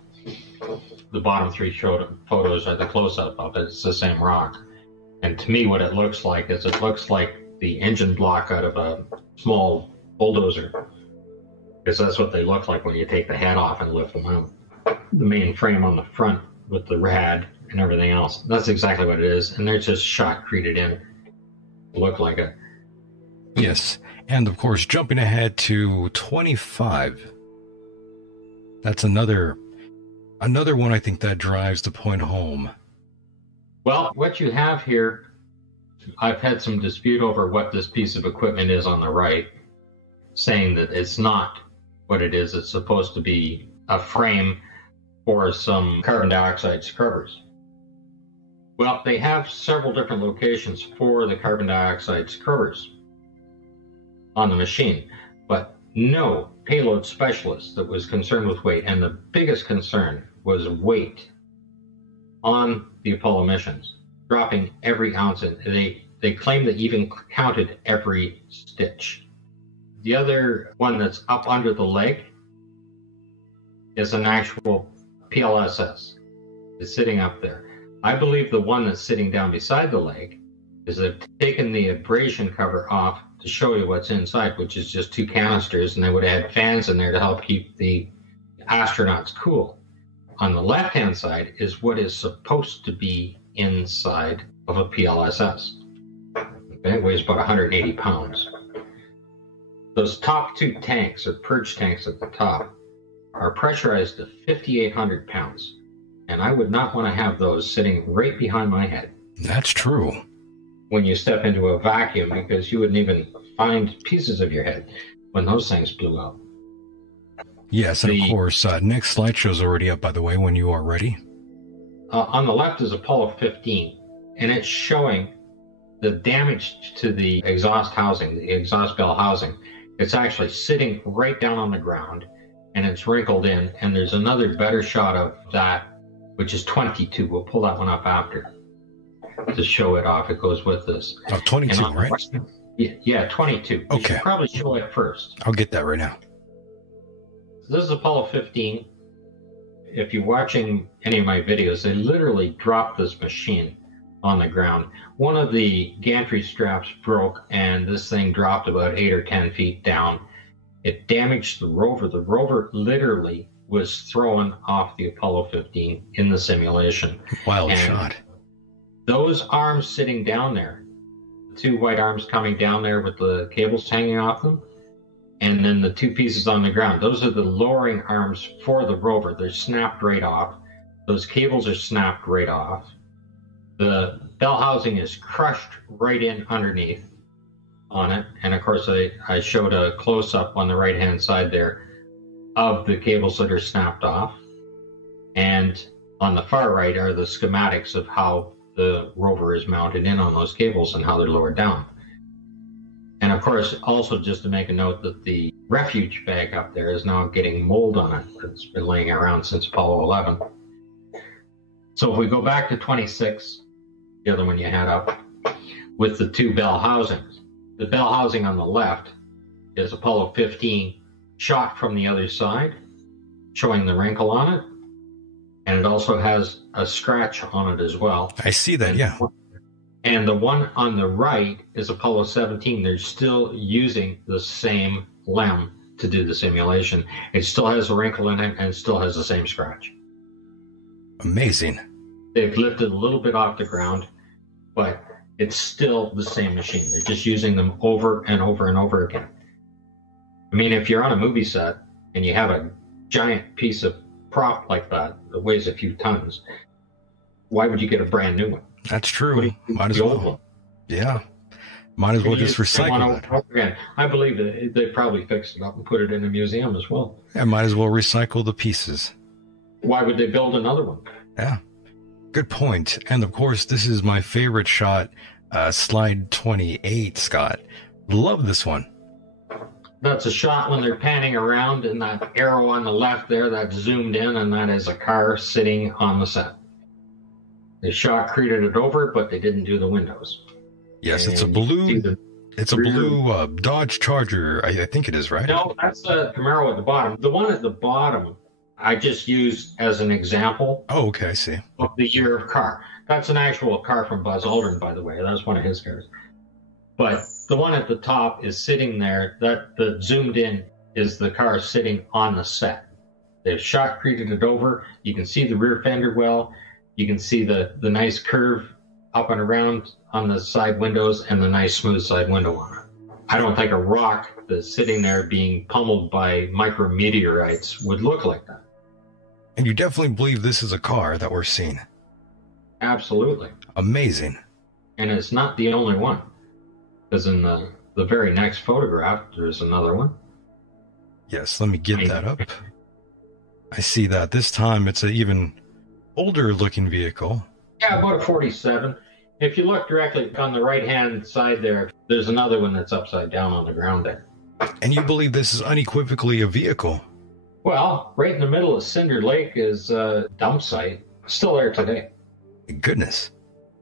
The bottom 3 photos are the close-up of it. It's the same rock. And to me, what it looks like is it looks like the engine block out of a small bulldozer, because that's what they look like when you take the head off and lift them out. The main frame on the front with the rad and everything else, that's exactly what it is, and they're just shotcreted in to look like it. Yes, and of course, jumping ahead to 25, that's another one I think that drives the point home. Well, what you have here, I've had some dispute over what this piece of equipment is on the right, saying that it's not what it is. It's supposed to be a frame for some carbon dioxide scrubbers. Well, they have several different locations for the carbon dioxide scrubbers on the machine, but no payload specialist that was concerned with weight. And the biggest concern was weight on the Apollo missions, dropping every ounce. They claim they even counted every stitch. The other one that's up under the leg is an actual PLSS. It's sitting up there. I believe the one that's sitting down beside the leg is they've taken the abrasion cover off to show you what's inside, which is just 2 canisters, and they would have had fans in there to help keep the astronauts cool. On the left-hand side is what is supposed to be inside of a PLSS. Okay, it weighs about 180 pounds. Those top 2 tanks, or purge tanks at the top, are pressurized to 5,800 pounds. And I would not want to have those sitting right behind my head. That's true. When you step into a vacuum, because you wouldn't even find pieces of your head when those things blew out. Yes, and of course, next slideshow's already up, by the way, when you are ready. On the left is Apollo 15, and it's showing the damage to the exhaust housing, the exhaust bell housing. It's actually sitting right down on the ground, and it's wrinkled in, and there's another better shot of that, which is 22. We'll pull that one up after to show it off. It goes with this. Oh, 22, right? Yeah, 22. Okay. You should probably show it first. I'll get that right now. This is Apollo 15. If you're watching any of my videos, they literally dropped this machine on the ground. One of the gantry straps broke, and this thing dropped about 8 or 10 feet down. It damaged the rover. The rover literally was thrown off the Apollo 15 in the simulation. Wild shot. Those arms sitting down there, the 2 white arms coming down there with the cables hanging off them, and then the 2 pieces on the ground, those are the lowering arms for the rover. They're snapped right off. Those cables are snapped right off. The bell housing is crushed right in underneath on it. And of course, I showed a close-up on the right-hand side there of the cables that are snapped off. And on the far right are the schematics of how the rover is mounted in on those cables and how they're lowered down. And of course, also just to make a note that the refuge bag up there is now getting mold on it. It's been laying around since Apollo 11. So if we go back to 26, the other one you had up, with the two bell housings. The bell housing on the left is Apollo 15 shot from the other side, showing the wrinkle on it. And it also has a scratch on it as well. I see that, yeah. And the one on the right is Apollo 17. They're still using the same LEM to do the simulation. It still has a wrinkle in it and it still has the same scratch. Amazing. They've lifted a little bit off the ground, but it's still the same machine. They're just using them over and over and over again. I mean, if you're on a movie set and you have a giant piece of prop like that weighs a few tons, why would you get a brand new one? That's true. Might as well. Yeah. Might as well just recycle that. Again. I believe that they probably fixed it up and put it in a museum as well. Yeah, might as well recycle the pieces. Why would they build another one? Yeah. Good point. And of course, this is my favorite shot, slide 28, Scott. Love this one. That's a shot when they're panning around, and that arrow on the left there, that's zoomed in, and that is a car sitting on the set. They shotcreted it over, but they didn't do the windows. Yes, and it's a blue. It's a blue Dodge Charger. I think it is, right? No, that's a Camaro at the bottom. The one at the bottom, I just used as an example. Oh, okay, I see. Of the year of car. That's an actual car from Buzz Aldrin, by the way. That's one of his cars. But the one at the top is sitting there. That the zoomed in is the car sitting on the set. They've shotcreted it over. You can see the rear fender well. You can see the nice curve up and around on the side windows and the nice smooth side window on it. I don't think a rock that's sitting there being pummeled by micrometeorites would look like that. And you definitely believe this is a car that we're seeing? Absolutely. Amazing. And it's not the only one. Because in the very next photograph, there's another one. Yes, let me get that up. I see that. This time it's an even older looking vehicle. Yeah, about a 47. If you look directly on the right-hand side there, there's another one that's upside down on the ground there. And you believe this is unequivocally a vehicle? Well, right in the middle of Cinder Lake is a dump site. Still there today. Goodness.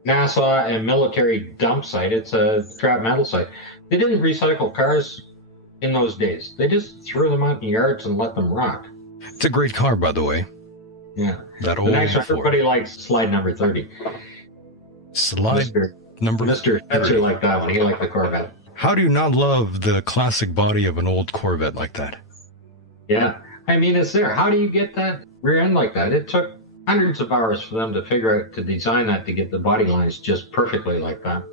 NASA and military dump site. It's a scrap metal site. They didn't recycle cars in those days. They just threw them out in yards and let them rot. It's a great car, by the way. Yeah. That the old next one, everybody likes slide number 30. Slide number Mr. Spencer liked that one. He liked the Corvette. How do you not love the classic body of an old Corvette like that? Yeah. I mean, it's there. How do you get that rear end like that? It took hundreds of hours for them to figure out to design that to get the body lines just perfectly like that.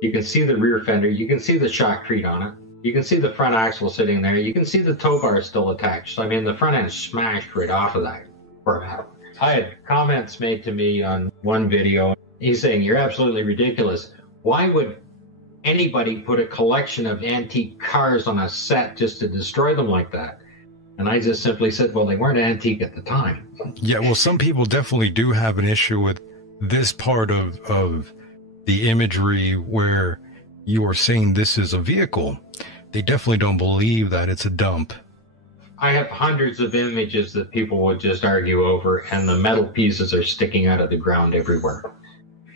You can see the rear fender. You can see the shotcrete on it. You can see the front axle sitting there. You can see the tow bar still attached. I mean, the front end smashed right off of that Corvette. I had comments made to me on one video. He's saying, "You're absolutely ridiculous. Why would anybody put a collection of antique cars on a set just to destroy them like that?" And I just simply said, well, they weren't antique at the time. Yeah, well, some people definitely do have an issue with this part of the imagery where you are saying this is a vehicle. They definitely don't believe that it's a dump. I have hundreds of images that people would just argue over, and the metal pieces are sticking out of the ground everywhere.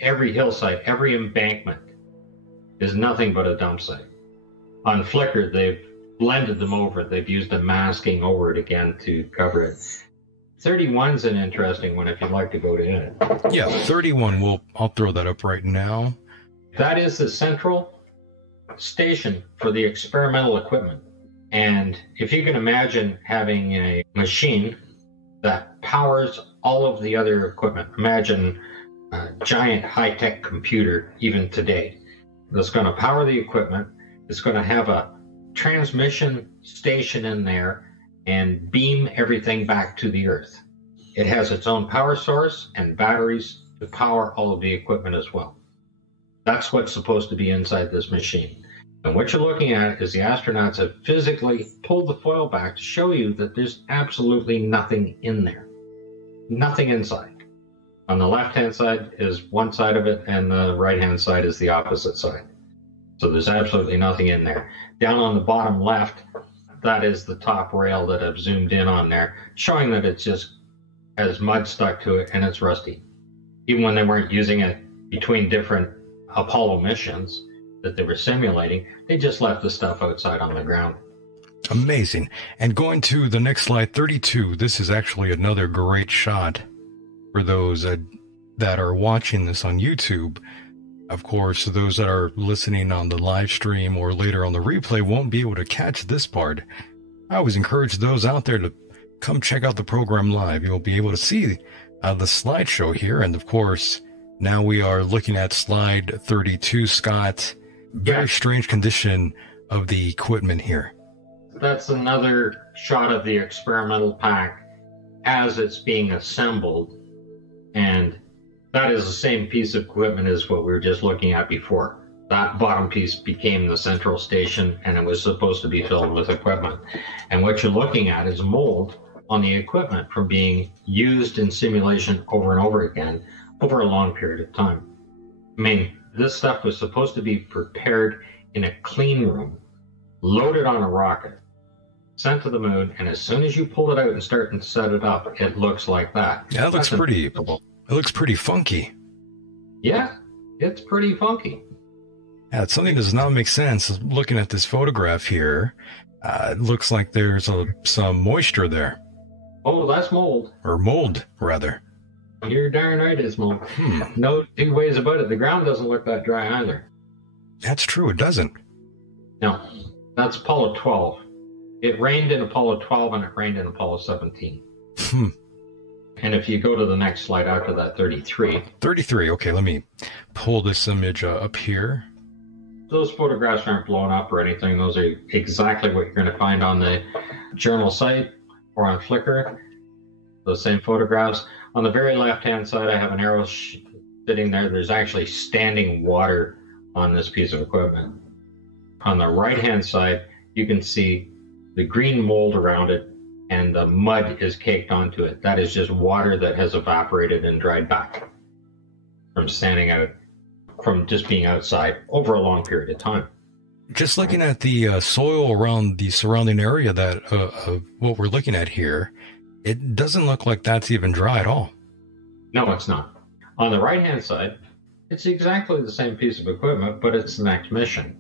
Every hillside, every embankment is nothing but a dump site. On Flickr, they've blended them over. They've used a masking over it again to cover it. 31's an interesting one if you'd like to go to it. Yeah, 31, I'll throw that up right now. That is the central station for the experimental equipment. And if you can imagine having a machine that powers all of the other equipment, imagine a giant high-tech computer even today that's going to power the equipment. It's going to have a transmission station in there and beam everything back to the earth. It has its own power source and batteries to power all of the equipment as well. That's what's supposed to be inside this machine. And what you're looking at is the astronauts have physically pulled the foil back to show you that there's absolutely nothing in there. Nothing inside. On the left-hand side is one side of it, and the right-hand side is the opposite side. So there's absolutely nothing in there. Down on the bottom left, that is the top rail that I've zoomed in on there, showing that it just has mud stuck to it and it's rusty. Even when they weren't using it between different Apollo missions that they were simulating. They just left the stuff outside on the ground. Amazing. And going to the next slide, 32, this is actually another great shot for those that are watching this on YouTube. Of course, those that are listening on the live stream or later on the replay won't be able to catch this part. I always encourage those out there to come check out the program live. You'll be able to see the slideshow here. And of course, now we are looking at slide 32, Scott. Very strange condition of the equipment here. That's another shot of the experimental pack as it's being assembled. And that is the same piece of equipment as what we were just looking at before. That bottom piece became the central station, and it was supposed to be filled with equipment. And what you're looking at is mold on the equipment from being used in simulation over and over again over a long period of time. I mean, this stuff was supposed to be prepared in a clean room, loaded on a rocket, sent to the moon, and as soon as you pull it out and start and set it up, it looks like that. Yeah, it looks pretty funky. Yeah, it's pretty funky. Yeah, something does not make sense. Looking at this photograph here, it looks like there's some moisture there. Oh, that's mold. Or mold, rather. You're darn right it's mold. No two ways about it. The ground doesn't look that dry either. That's true, it doesn't. No, that's Apollo 12. It rained in Apollo 12 and it rained in Apollo 17. And if you go to the next slide after that, 33. 33, okay, let me pull this image up here. Those photographs aren't blown up or anything. Those are exactly what you're going to find on the journal site or on Flickr. Those same photographs. On the very left-hand side, I have an arrow sitting there. There's actually standing water on this piece of equipment. On the right-hand side, you can see the green mold around it, and the mud is caked onto it. That is just water that has evaporated and dried back from standing out, from just being outside over a long period of time. Just looking at the soil around the surrounding area that of what we're looking at here, it doesn't look like that's even dry at all. No, it's not. On the right-hand side, it's exactly the same piece of equipment, but it's the next mission.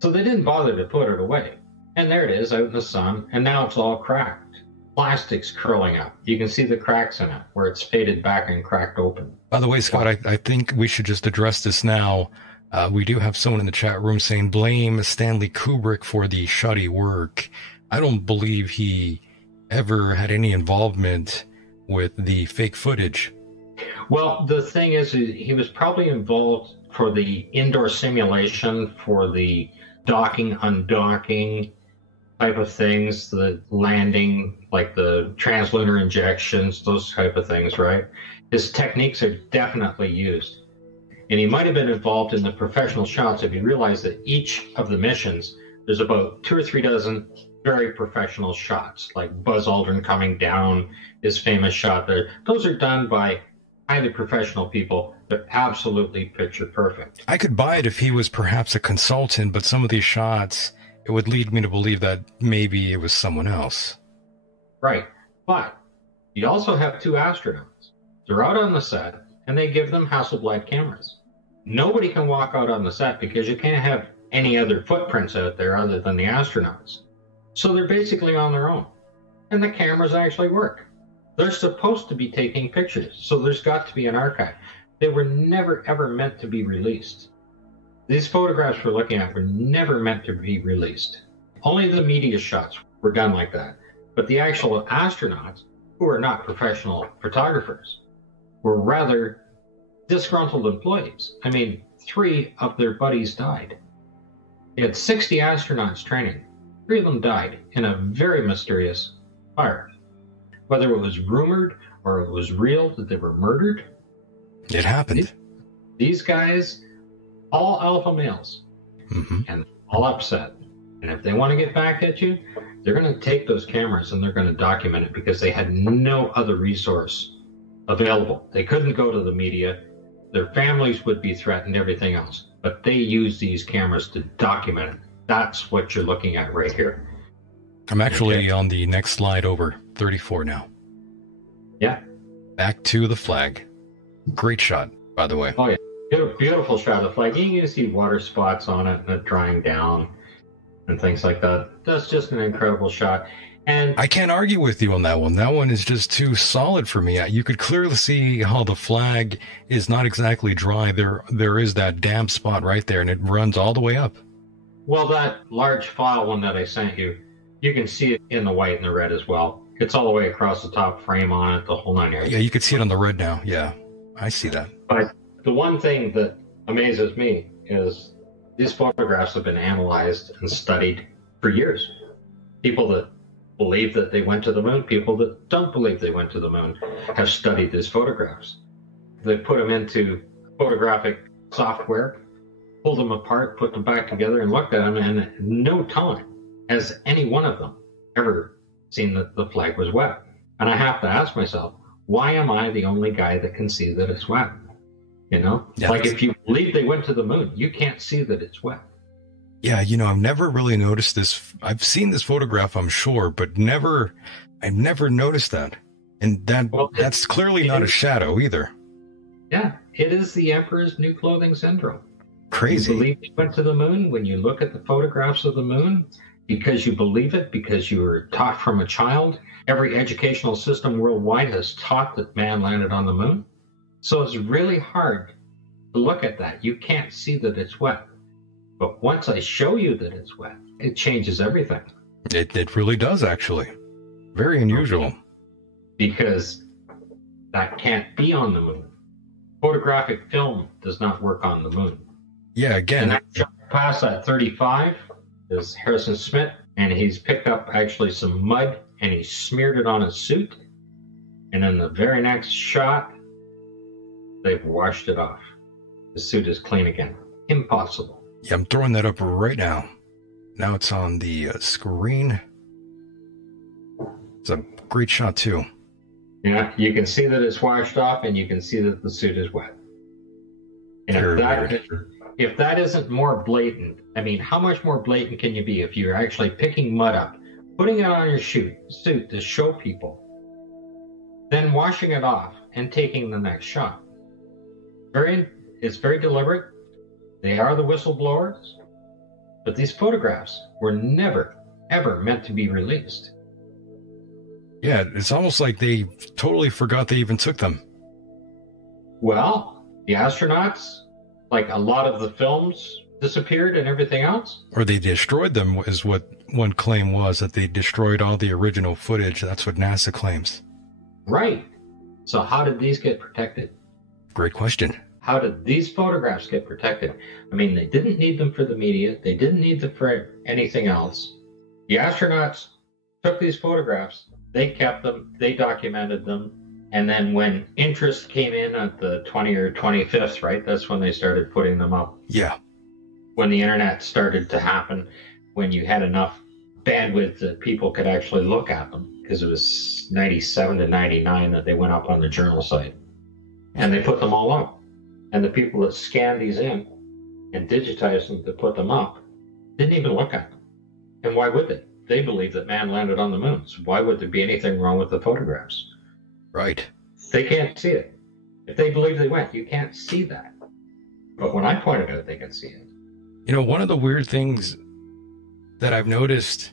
So they didn't bother to put it away. And there it is out in the sun, and now it's all cracked. Plastic's curling up. You can see the cracks in it, where it's faded back and cracked open. By the way, Scott, I think we should just address this now. We do have someone in the chat room saying, blame Stanley Kubrick for the shoddy work. I don't believe he ever had any involvement with the fake footage. Well, the thing is, he was probably involved for the indoor simulation, for the docking, undocking type of things, the landing, like the translunar injections, those type of things, right? His techniques are definitely used. And he might have been involved in the professional shots if you realize that each of the missions, there's about 2 or 3 dozen very professional shots, like Buzz Aldrin coming down, his famous shot there. Those are done by highly professional people. They're absolutely picture perfect. I could buy it if he was perhaps a consultant, but some of these shots, it would lead me to believe that maybe it was someone else. Right. But you also have 2 astronauts. They're out on the set, and they give them Hasselblad cameras. Nobody can walk out on the set because you can't have any other footprints out there other than the astronauts. So they're basically on their own. And the cameras actually work. They're supposed to be taking pictures, so there's got to be an archive. They were never, ever meant to be released. These photographs we're looking at were never meant to be released. Only the media shots were done like that. But the actual astronauts, who are not professional photographers, were rather disgruntled employees. I mean, 3 of their buddies died. They had 60 astronauts training. 3 of them died in a very mysterious fire. Whether it was rumored or it was real that they were murdered, it happened. These guys, all alpha males, and all upset. And if they want to get back at you, they're going to take those cameras and they're going to document it because they had no other resource available. They couldn't go to the media. Their families would be threatened, everything else. But they use these cameras to document it. That's what you're looking at right here. I'm actually on the next slide over, 34 now. Yeah. Back to the flag. Great shot, by the way. Oh, yeah. Beautiful shot of the flag. You can see water spots on it and it drying down and things like that. That's just an incredible shot. And I can't argue with you on that one. That one is just too solid for me. You could clearly see how the flag is not exactly dry. There is that damp spot right there, and it runs all the way up. well, that large file one that I sent you, you can see it in the white and the red as well. It's all the way across the top frame on it, the whole 9 yards. Yeah, you could see it on the red now. Yeah, I see that. But the one thing that amazes me is these photographs have been analyzed and studied for years. People that believe that they went to the moon, people that don't believe they went to the moon, have studied these photographs. They put them into photographic software, pulled them apart, put them back together, and looked at them, and in no time has any one of them ever seen that the flag was wet. And I have to ask myself, why am I the only guy that can see that it's wet? You know, Yeah, like if you believe they went to the moon, you can't see that it's wet. Yeah, I've never really noticed this. I've seen this photograph, I'm sure, but I've never noticed that. And that's clearly not a shadow either. Yeah, it is the Emperor's New Clothing Syndrome. Crazy. You believe they went to the moon when you look at the photographs of the moon because you believe it, because you were taught from a child. Every educational system worldwide has taught that man landed on the moon. So it's really hard to look at that. You can't see that it's wet. But once I show you that it's wet, it changes everything. It really does, actually. Very unusual. Because that can't be on the moon. Photographic film does not work on the moon. Yeah, again. And that shot past at 35 is Harrison Smith, and he's picked up actually some mud and he smeared it on his suit. And in the very next shot, they've washed it off. The suit is clean again. Impossible. Yeah, I'm throwing that up right now. Now it's on the screen. It's a great shot, too. Yeah, you can see that it's washed off, and you can see that the suit is wet. And if that isn't more blatant, I mean, how much more blatant can you be if you're actually picking mud up, putting it on your suit to show people, then washing it off and taking the next shot? It's very deliberate. They are the whistleblowers, but these photographs were never, ever meant to be released. Yeah, it's almost like they totally forgot they even took them. Well, the astronauts, like a lot of the films, disappeared and everything else. Or they destroyed them, is what one claim was, that they destroyed all the original footage. That's what NASA claims. Right. So how did these get protected? Great question. How did these photographs get protected? I mean, they didn't need them for the media. They didn't need them for anything else. The astronauts took these photographs. They kept them. They documented them. And then when interest came in at the 20 or 25th, right, that's when they started putting them up. Yeah. When the internet started to happen, when you had enough bandwidth that people could actually look at them, because it was 97 to 99 that they went up on the journal site. And they put them all up. And the people that scanned these in and digitized them to put them up didn't even look at them. And why would they? They believe that man landed on the moon. So why would there be anything wrong with the photographs? Right. They can't see it. If they believe they went, you can't see that. But when I pointed out, they can see it. One of the weird things that I've noticed,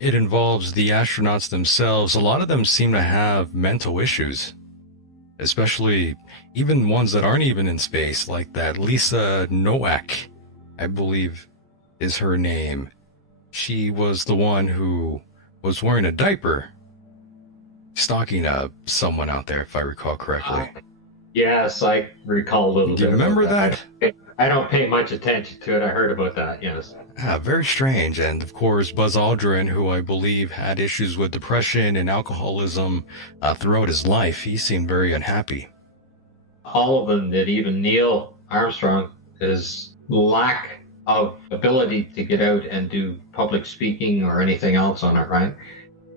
it involves the astronauts themselves. A lot of them seem to have mental issues, especially even ones that aren't even in space, like that Lisa Nowak, I believe is her name. She was the one who was wearing a diaper, stalking someone out there, if I recall correctly. Yes, I recall a little bit. Do you remember that? I don't pay much attention to it. I heard about that, yes. Very strange. And of course, Buzz Aldrin, who I believe had issues with depression and alcoholism throughout his life, he seemed very unhappy. All of them did, even Neil Armstrong, his lack of ability to get out and do public speaking or anything else on it, right?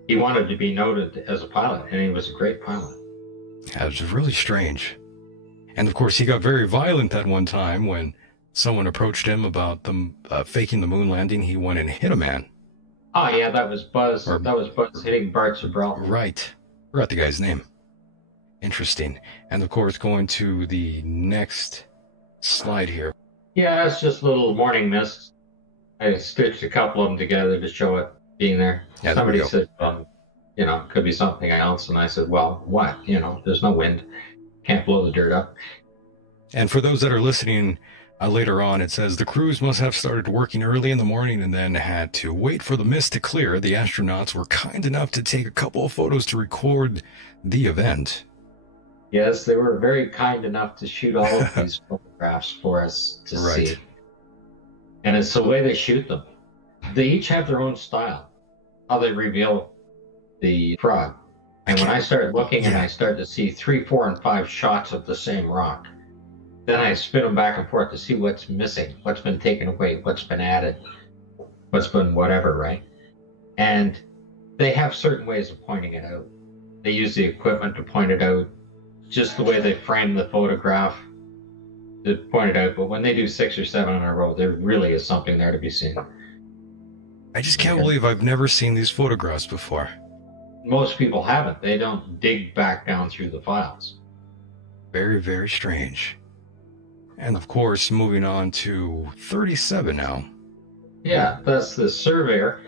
He wanted to be noted as a pilot, and he was a great pilot. Yeah, it was really strange. And of course, he got very violent at one time when someone approached him about them faking the moon landing. He went and hit a man. Oh, yeah, that was Buzz. That was Buzz hitting Bart Zabrell. Right. Forgot the guy's name. Interesting. And of course, going to the next slide here. Yeah, it's just little morning mists. I stitched a couple of them together to show it being there. Yeah, Somebody there we go. said, it could be something else. And I said, well, what? There's no wind. Can't blow the dirt up. And for those that are listening later on, it says the crews must have started working early in the morning and then had to wait for the mist to clear. The astronauts were kind enough to take a couple of photos to record the event. Yes, they were very kind enough to shoot all of these photographs for us to see. And it's the way they shoot them. They each have their own style, how they reveal the frog. And when I started looking and I started to see 3, 4, and 5 shots of the same rock, then I spin them back and forth to see what's missing, what's been taken away, what's been added, what's been whatever, right? And they have certain ways of pointing it out. They use the equipment to point it out, just the way they frame the photograph to point it out. But when they do 6 or 7 in a row, there really is something there to be seen. I just can't believe I've never seen these photographs before. Most people haven't. They don't dig back down through the files. Very, very strange. And of course, moving on to 37 now. Yeah, that's the surveyor.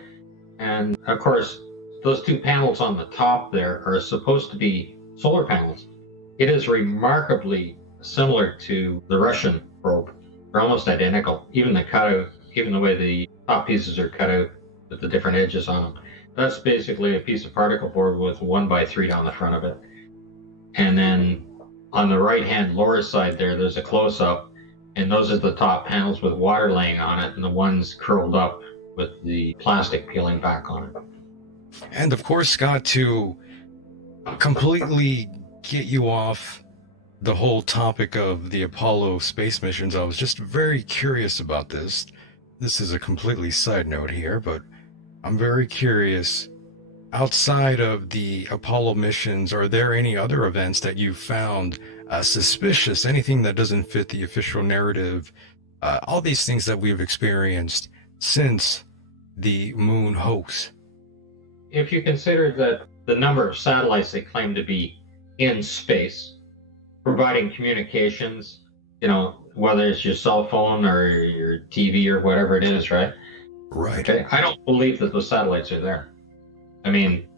And of course, those 2 panels on the top there are supposed to be solar panels. It is remarkably similar to the Russian probe. They're almost identical. Even the cutout, even the way the top pieces are cut out with the different edges on them. That's basically a piece of particle board with 1 by 3 down the front of it. And then on the right-hand lower side there's a close-up, and those are the top panels with water laying on it, and the ones curled up with the plastic peeling back on it. And of course, Scott, to completely get you off the whole topic of the Apollo space missions, I was just very curious about this. This is a completely side note here, but I'm very curious. Outside of the Apollo missions, are there any other events that you found suspicious? Anything that doesn't fit the official narrative? All these things that we've experienced since the moon hoax. If you consider that the number of satellites they claim to be in space, providing communications, whether it's your cell phone or your TV or whatever it is, right? Right. Okay. I don't believe that those satellites are there. I mean,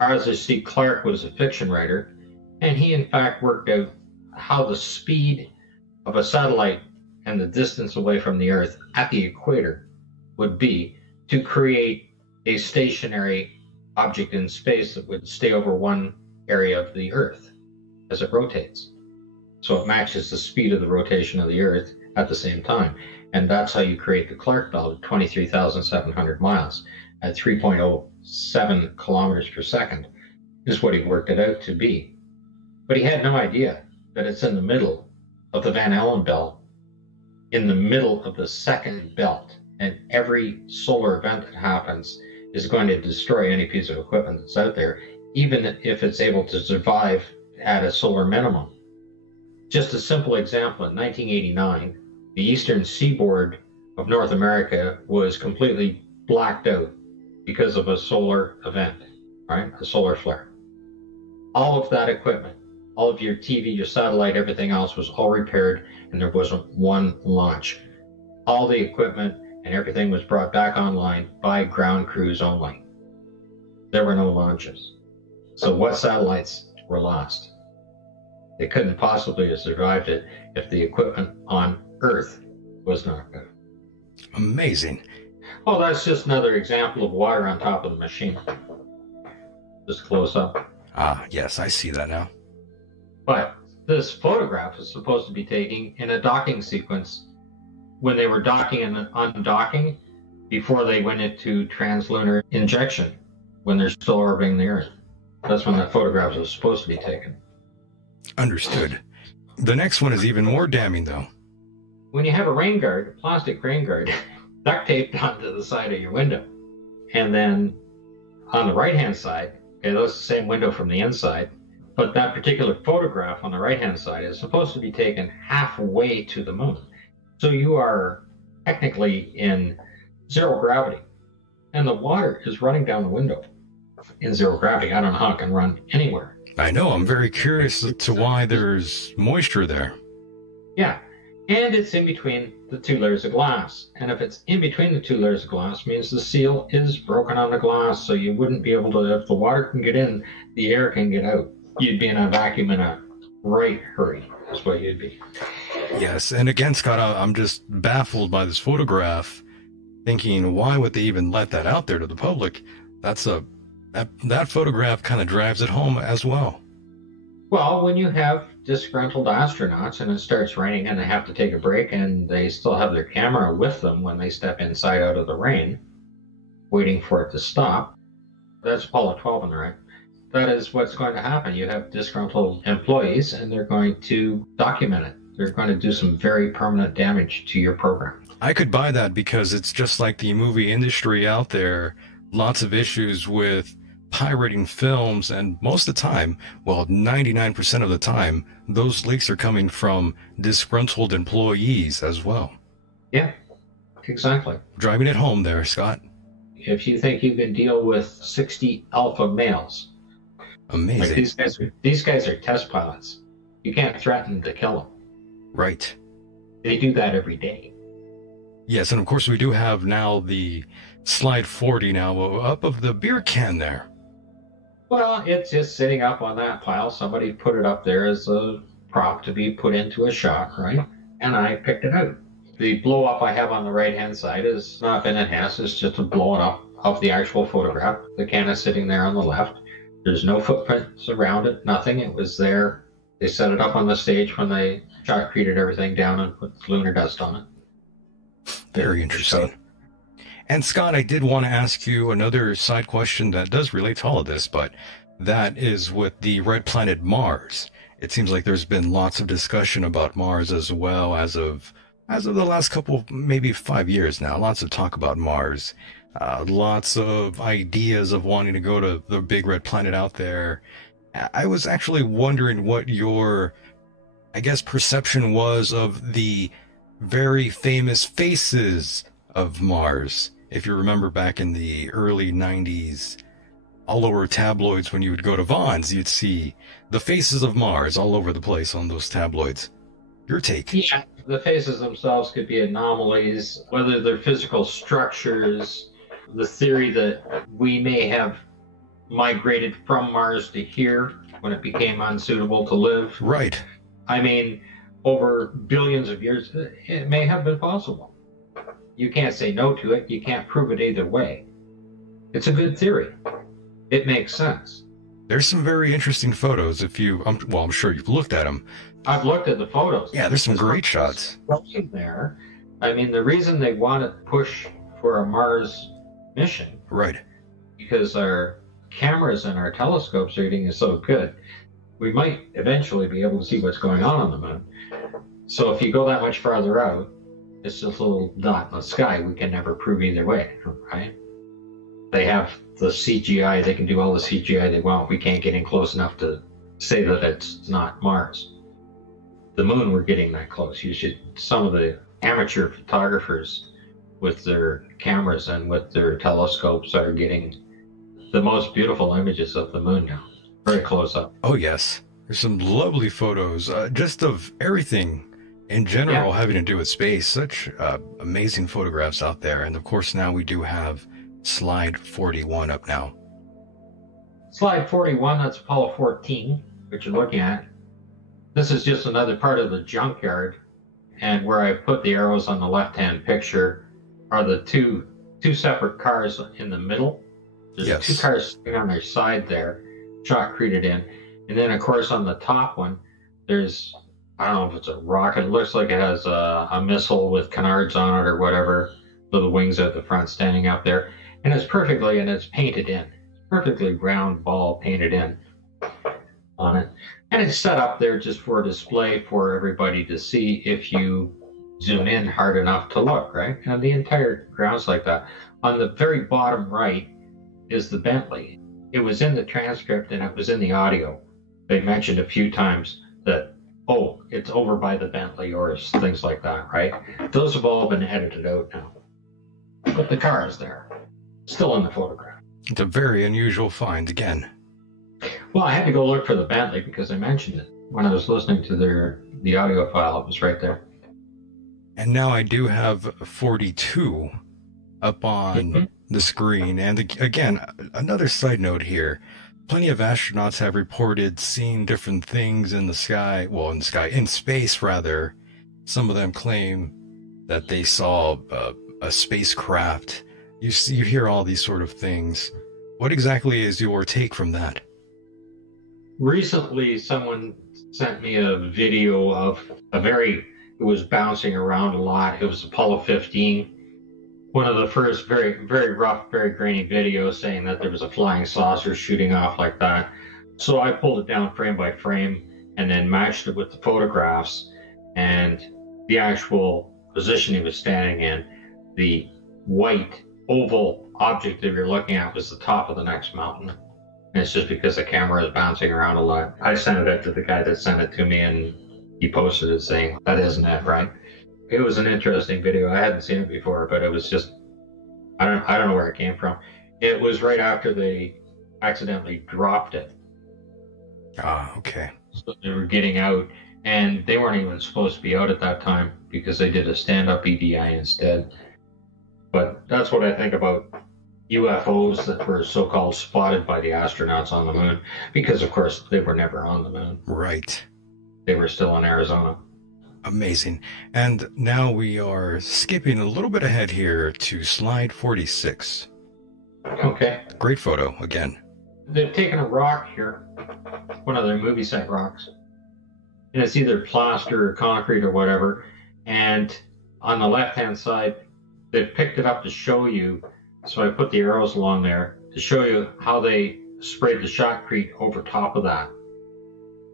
Arthur C. Clarke was a fiction writer, and he in fact worked out how the speed of a satellite and the distance away from the Earth at the equator would be to create a stationary object in space that would stay over one area of the Earth as it rotates. So it matches the speed of the rotation of the Earth at the same time. And that's how you create the Clarke belt at 23,700 miles at 3.07 kilometers per second is what he worked it out to be. But he had no idea that it's in the middle of the Van Allen belt, in the middle of the second belt, and every solar event that happens is going to destroy any piece of equipment that's out there, even if it's able to survive at a solar minimum. Just a simple example, in 1989, the eastern seaboard of North America was completely blacked out because of a solar event, right? A solar flare. All of that equipment, all of your TV, your satellite, everything else was all repaired, and there wasn't one launch. All the equipment and everything was brought back online by ground crews only. There were no launches. So what satellites were lost? They couldn't possibly have survived it if the equipment on Earth was not good. Amazing. Oh, that's just another example of water on top of the machine. Just close up. Ah, yes, I see that now. But this photograph is supposed to be taken in a docking sequence when they were docking and undocking before they went into translunar injection, when they're still orbiting the Earth. That's when that photograph was supposed to be taken. Understood. The next one is even more damning, though. When you have a rain guard, a plastic rain guard, duct taped onto the side of your window, and then on the right-hand side, okay, that's the same window from the inside, but that particular photograph on the right-hand side is supposed to be taken halfway to the moon. So you are technically in zero gravity, and the water is running down the window in zero gravity. I don't know how it can run anywhere. I know. I'm very curious as to why there's moisture there. Yeah. And it's in between the two layers of glass. And if it's in between the two layers of glass, it means the seal is broken on the glass, so you wouldn't be able to, if the water can get in, the air can get out. You'd be in a vacuum in a right hurry. That's what you'd be. Yes, and again, Scott, I'm just baffled by this photograph, thinking, why would they even let that out there to the public? That photograph kind of drives it home as well. Well, when you have disgruntled astronauts and it starts raining and they have to take a break and they still have their camera with them when they step inside out of the rain, waiting for it to stop, that's Apollo 12 on the right. That is what's going to happen. You have disgruntled employees and they're going to document it. They're going to do some very permanent damage to your program. I could buy that because it's just like the movie industry out there. Lots of issues with pirating films, and most of the time, well, 99% of the time, those leaks are coming from disgruntled employees as well. Yeah, exactly. Driving it home there, Scott. If you think you can deal with 60 alpha males, amazing. Like these guys are test pilots. You can't threaten to kill them. Right. They do that every day. Yes, and of course we do have now the slide 40 now up of the beer can there. Well, it's just sitting up on that pile. Somebody put it up there as a prop to be put into a shot, right? And I picked it out. The blow up I have on the right-hand side is not been enhanced. It's just a blowing up of the actual photograph. The can is sitting there on the left. There's no footprints around it, nothing. It was there. They set it up on the stage when they shotcreted everything down and put lunar dust on it. Very interesting. And Scott, I did want to ask you another side question that does relate to all of this, but that is with the red planet Mars. It seems like there's been lots of discussion about Mars as well as of the last couple, maybe 5 years now. Lots of talk about Mars. Lots of ideas of wanting to go to the big red planet out there. I was actually wondering what your, I guess, perception was of the very famous faces of Mars. If you remember back in the early 90s, all over tabloids, when you would go to Vaughn's, you'd see the faces of Mars all over the place on those tabloids. Your take? Yeah, the faces themselves could be anomalies, whether they're physical structures, the theory that we may have migrated from Mars to here when it became unsuitable to live. Right. I mean, over billions of years, it may have been possible. You can't say no to it. You can't prove it either way. It's a good theory. It makes sense. There's some very interesting photos. I'm sure you've looked at them. I've looked at the photos. Yeah, there's some great shots. There. I mean, the reason they want to push for a Mars mission, right? Because our cameras and our telescopes reading is so good, we might eventually be able to see what's going on the moon. So if you go that much farther out, it's just a little dot in the sky. We can never prove either way, right? They have the CGI. They can do all the CGI they want. We can't get in close enough to say that it's not Mars. The moon, we're getting that close. Some of the amateur photographers with their cameras and with their telescopes are getting the most beautiful images of the moon now. Very close up. Oh, yes. There's some lovely photos, just of everything in general having to do with space. Such amazing photographs out there. And of course, now we do have slide 41 up now. Slide 41, that's Apollo 14, which you're looking at. This is just another part of the junkyard. And where I put the arrows on the left-hand picture are the two separate cars in the middle. There's two cars sitting on their side there, shotcreted in. And then, of course, on the top one, there's, I don't know if it's a rocket. It looks like it has a missile with canards on it or whatever, little wings at the front standing up there. And it's painted in. It's perfectly round ball painted in on it. And it's set up there just for a display for everybody to see if you zoom in hard enough to look, right? And the entire ground's like that. On the very bottom right is the Bentley. It was in the transcript and it was in the audio. They mentioned a few times that, oh, it's over by the Bentley or things like that, right? Those have all been edited out now. But the car is there, still in the photograph. It's a very unusual find again. Well, I had to go look for the Bentley because they mentioned it. When I was listening to the audio file, it was right there. And now I do have 42 up on the screen. And again, another side note here. Plenty of astronauts have reported seeing different things in the sky. Well, in space, rather. Some of them claim that they saw a spacecraft. You hear all these sort of things. What exactly is your take from that? Recently, someone sent me a video of it was bouncing around a lot. It was Apollo 15. One of the first very, very rough, very grainy videos saying that there was a flying saucer shooting off like that. So I pulled it down frame by frame and then matched it with the photographs and the actual position he was standing in. The white oval object that you're looking at was the top of the next mountain. And it's just because the camera is bouncing around a lot. I sent it to the guy that sent it to me, and he posted it saying, that isn't it, right? It was an interesting video. I hadn't seen it before, but it was just, I don't know where it came from. It was right after they accidentally dropped it. Ah, okay. So they were getting out, and they weren't even supposed to be out at that time because they did a stand-up EDI instead. But that's what I think about UFOs that were so-called spotted by the astronauts on the moon, because of course they were never on the moon. Right. They were still in Arizona. Amazing. And now we are skipping a little bit ahead here to slide 46. Okay. Great photo again. They've taken a rock here, one of their movie set rocks, and it's either plaster or concrete or whatever, and on the left-hand side, they've picked it up to show you. So I put the arrows along there to show you how they sprayed the shotcrete over top of that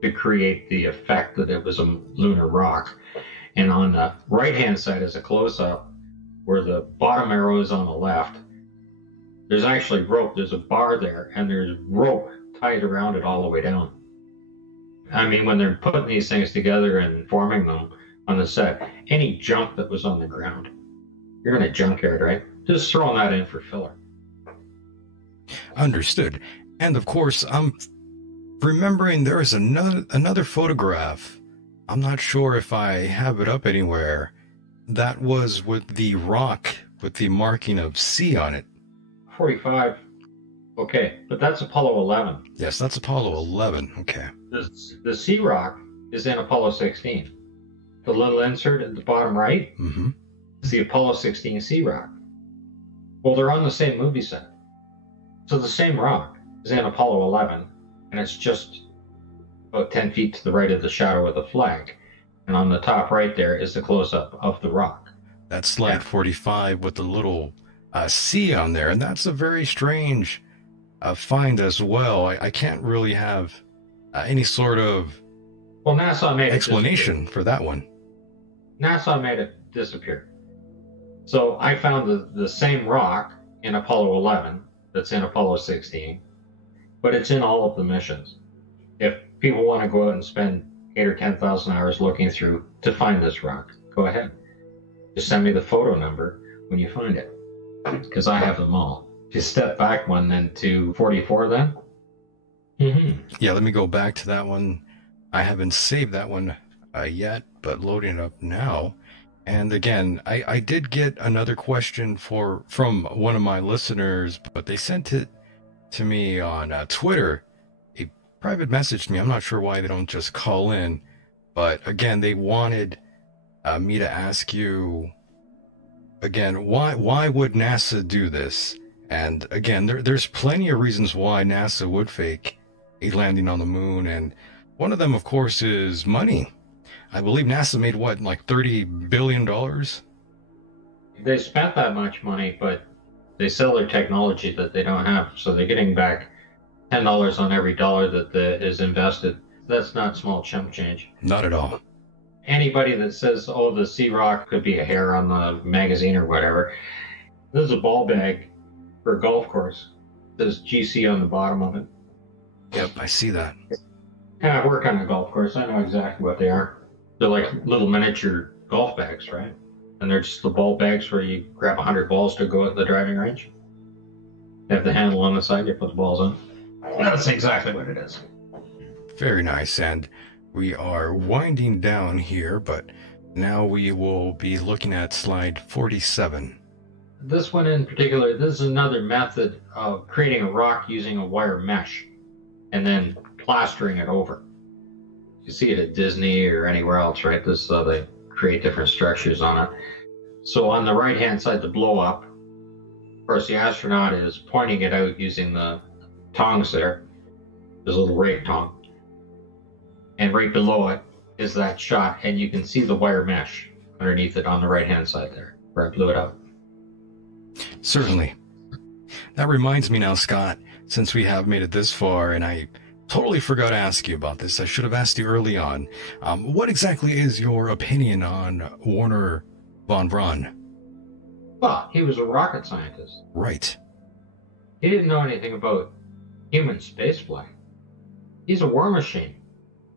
to create the effect that it was a lunar rock. And on the right-hand side is a close-up where the bottom arrow is on the left. There's actually rope. There's a bar there, and there's rope tied around it all the way down. I mean, when they're putting these things together and forming them on the set, any junk that was on the ground, you're in a junkyard, right? Just throwing that in for filler. Understood. And of course, I'm remembering there is another photograph. I'm not sure if I have it up anywhere. That was with the rock with the marking of C on it. 45. Okay, but that's Apollo 11. Yes, that's Apollo 11. Okay. The C rock is in Apollo 16. The little insert at the bottom right is the Apollo 16 C rock. Well, they're on the same movie set. So the same rock is in Apollo 11, and it's just about 10 feet to the right of the shadow of the flag. And on the top right there is the close-up of the rock. That's slide 45 with the little C on there, and that's a very strange find as well. I can't really have any sort of NASA made explanation for that one. NASA made it disappear. So I found the same rock in Apollo 11 that's in Apollo 16, but it's in all of the missions. If people want to go out and spend 8,000 or 10,000 hours looking through to find this rock, go ahead. Just send me the photo number when you find it, because I have them all. If you step back one then to 44 then. Yeah, let me go back to that one. I haven't saved that one yet, but loading it up now. And again, I did get another question from one of my listeners, but they sent it to me on Twitter. A private message to me. I'm not sure why they don't just call in. But again, they wanted me to ask you, again, why would NASA do this? And again, there's plenty of reasons why NASA would fake a landing on the moon. And one of them, of course, is money. I believe NASA made what, like $30 billion? They spent that much money, but they sell their technology that they don't have. So they're getting back $10 on every dollar that is invested. That's not small chump change. Not at all. Anybody that says, oh, the Sea Rock could be a hair on the magazine or whatever, this is a ball bag for a golf course. There's GC on the bottom of it. Yep, I see that. Yeah, I work on a golf course. I know exactly what they are. They're like little miniature golf bags, right? And they're just the ball bags where you grab 100 balls to go at the driving range. They have the handle on the side, you put the balls on. That's exactly what it is. Very nice. And we are winding down here, but Now we will be looking at slide 47. This one in particular, this is another method of creating a rock using a wire mesh and then plastering it over. You see it at Disney or anywhere else, right? This is how they create different structures on it. So on the right-hand side, the blow-up, of course, the astronaut is pointing it out using the tongs there. There's a little rake tong. And right below it is that shot, and you can see the wire mesh underneath it on the right-hand side there, where I blew it out. Certainly. That reminds me now, Scott, since we have made it this far, and I totally forgot to ask you about this. I should have asked you early on. What exactly is your opinion on Wernher von Braun? Well, he was a rocket scientist. Right. He didn't know anything about human spaceflight. He's a war machine.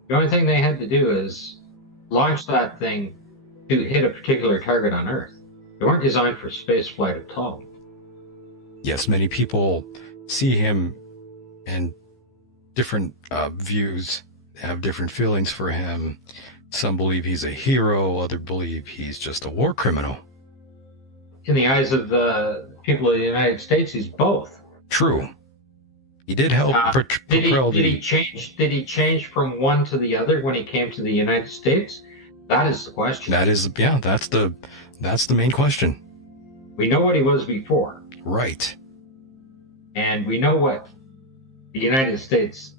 The only thing they had to do is launch that thing to hit a particular target on Earth. They weren't designed for spaceflight at all. Yes, many people see him and different views, have different feelings for him. Some believe he's a hero, others believe he's just a war criminal. In the eyes of the people of the United States, he's both. True. He did help propel did he change from one to the other when he came to the United States? That is the question. That is, yeah, that's the main question. We know what he was before. Right. And we know what the United States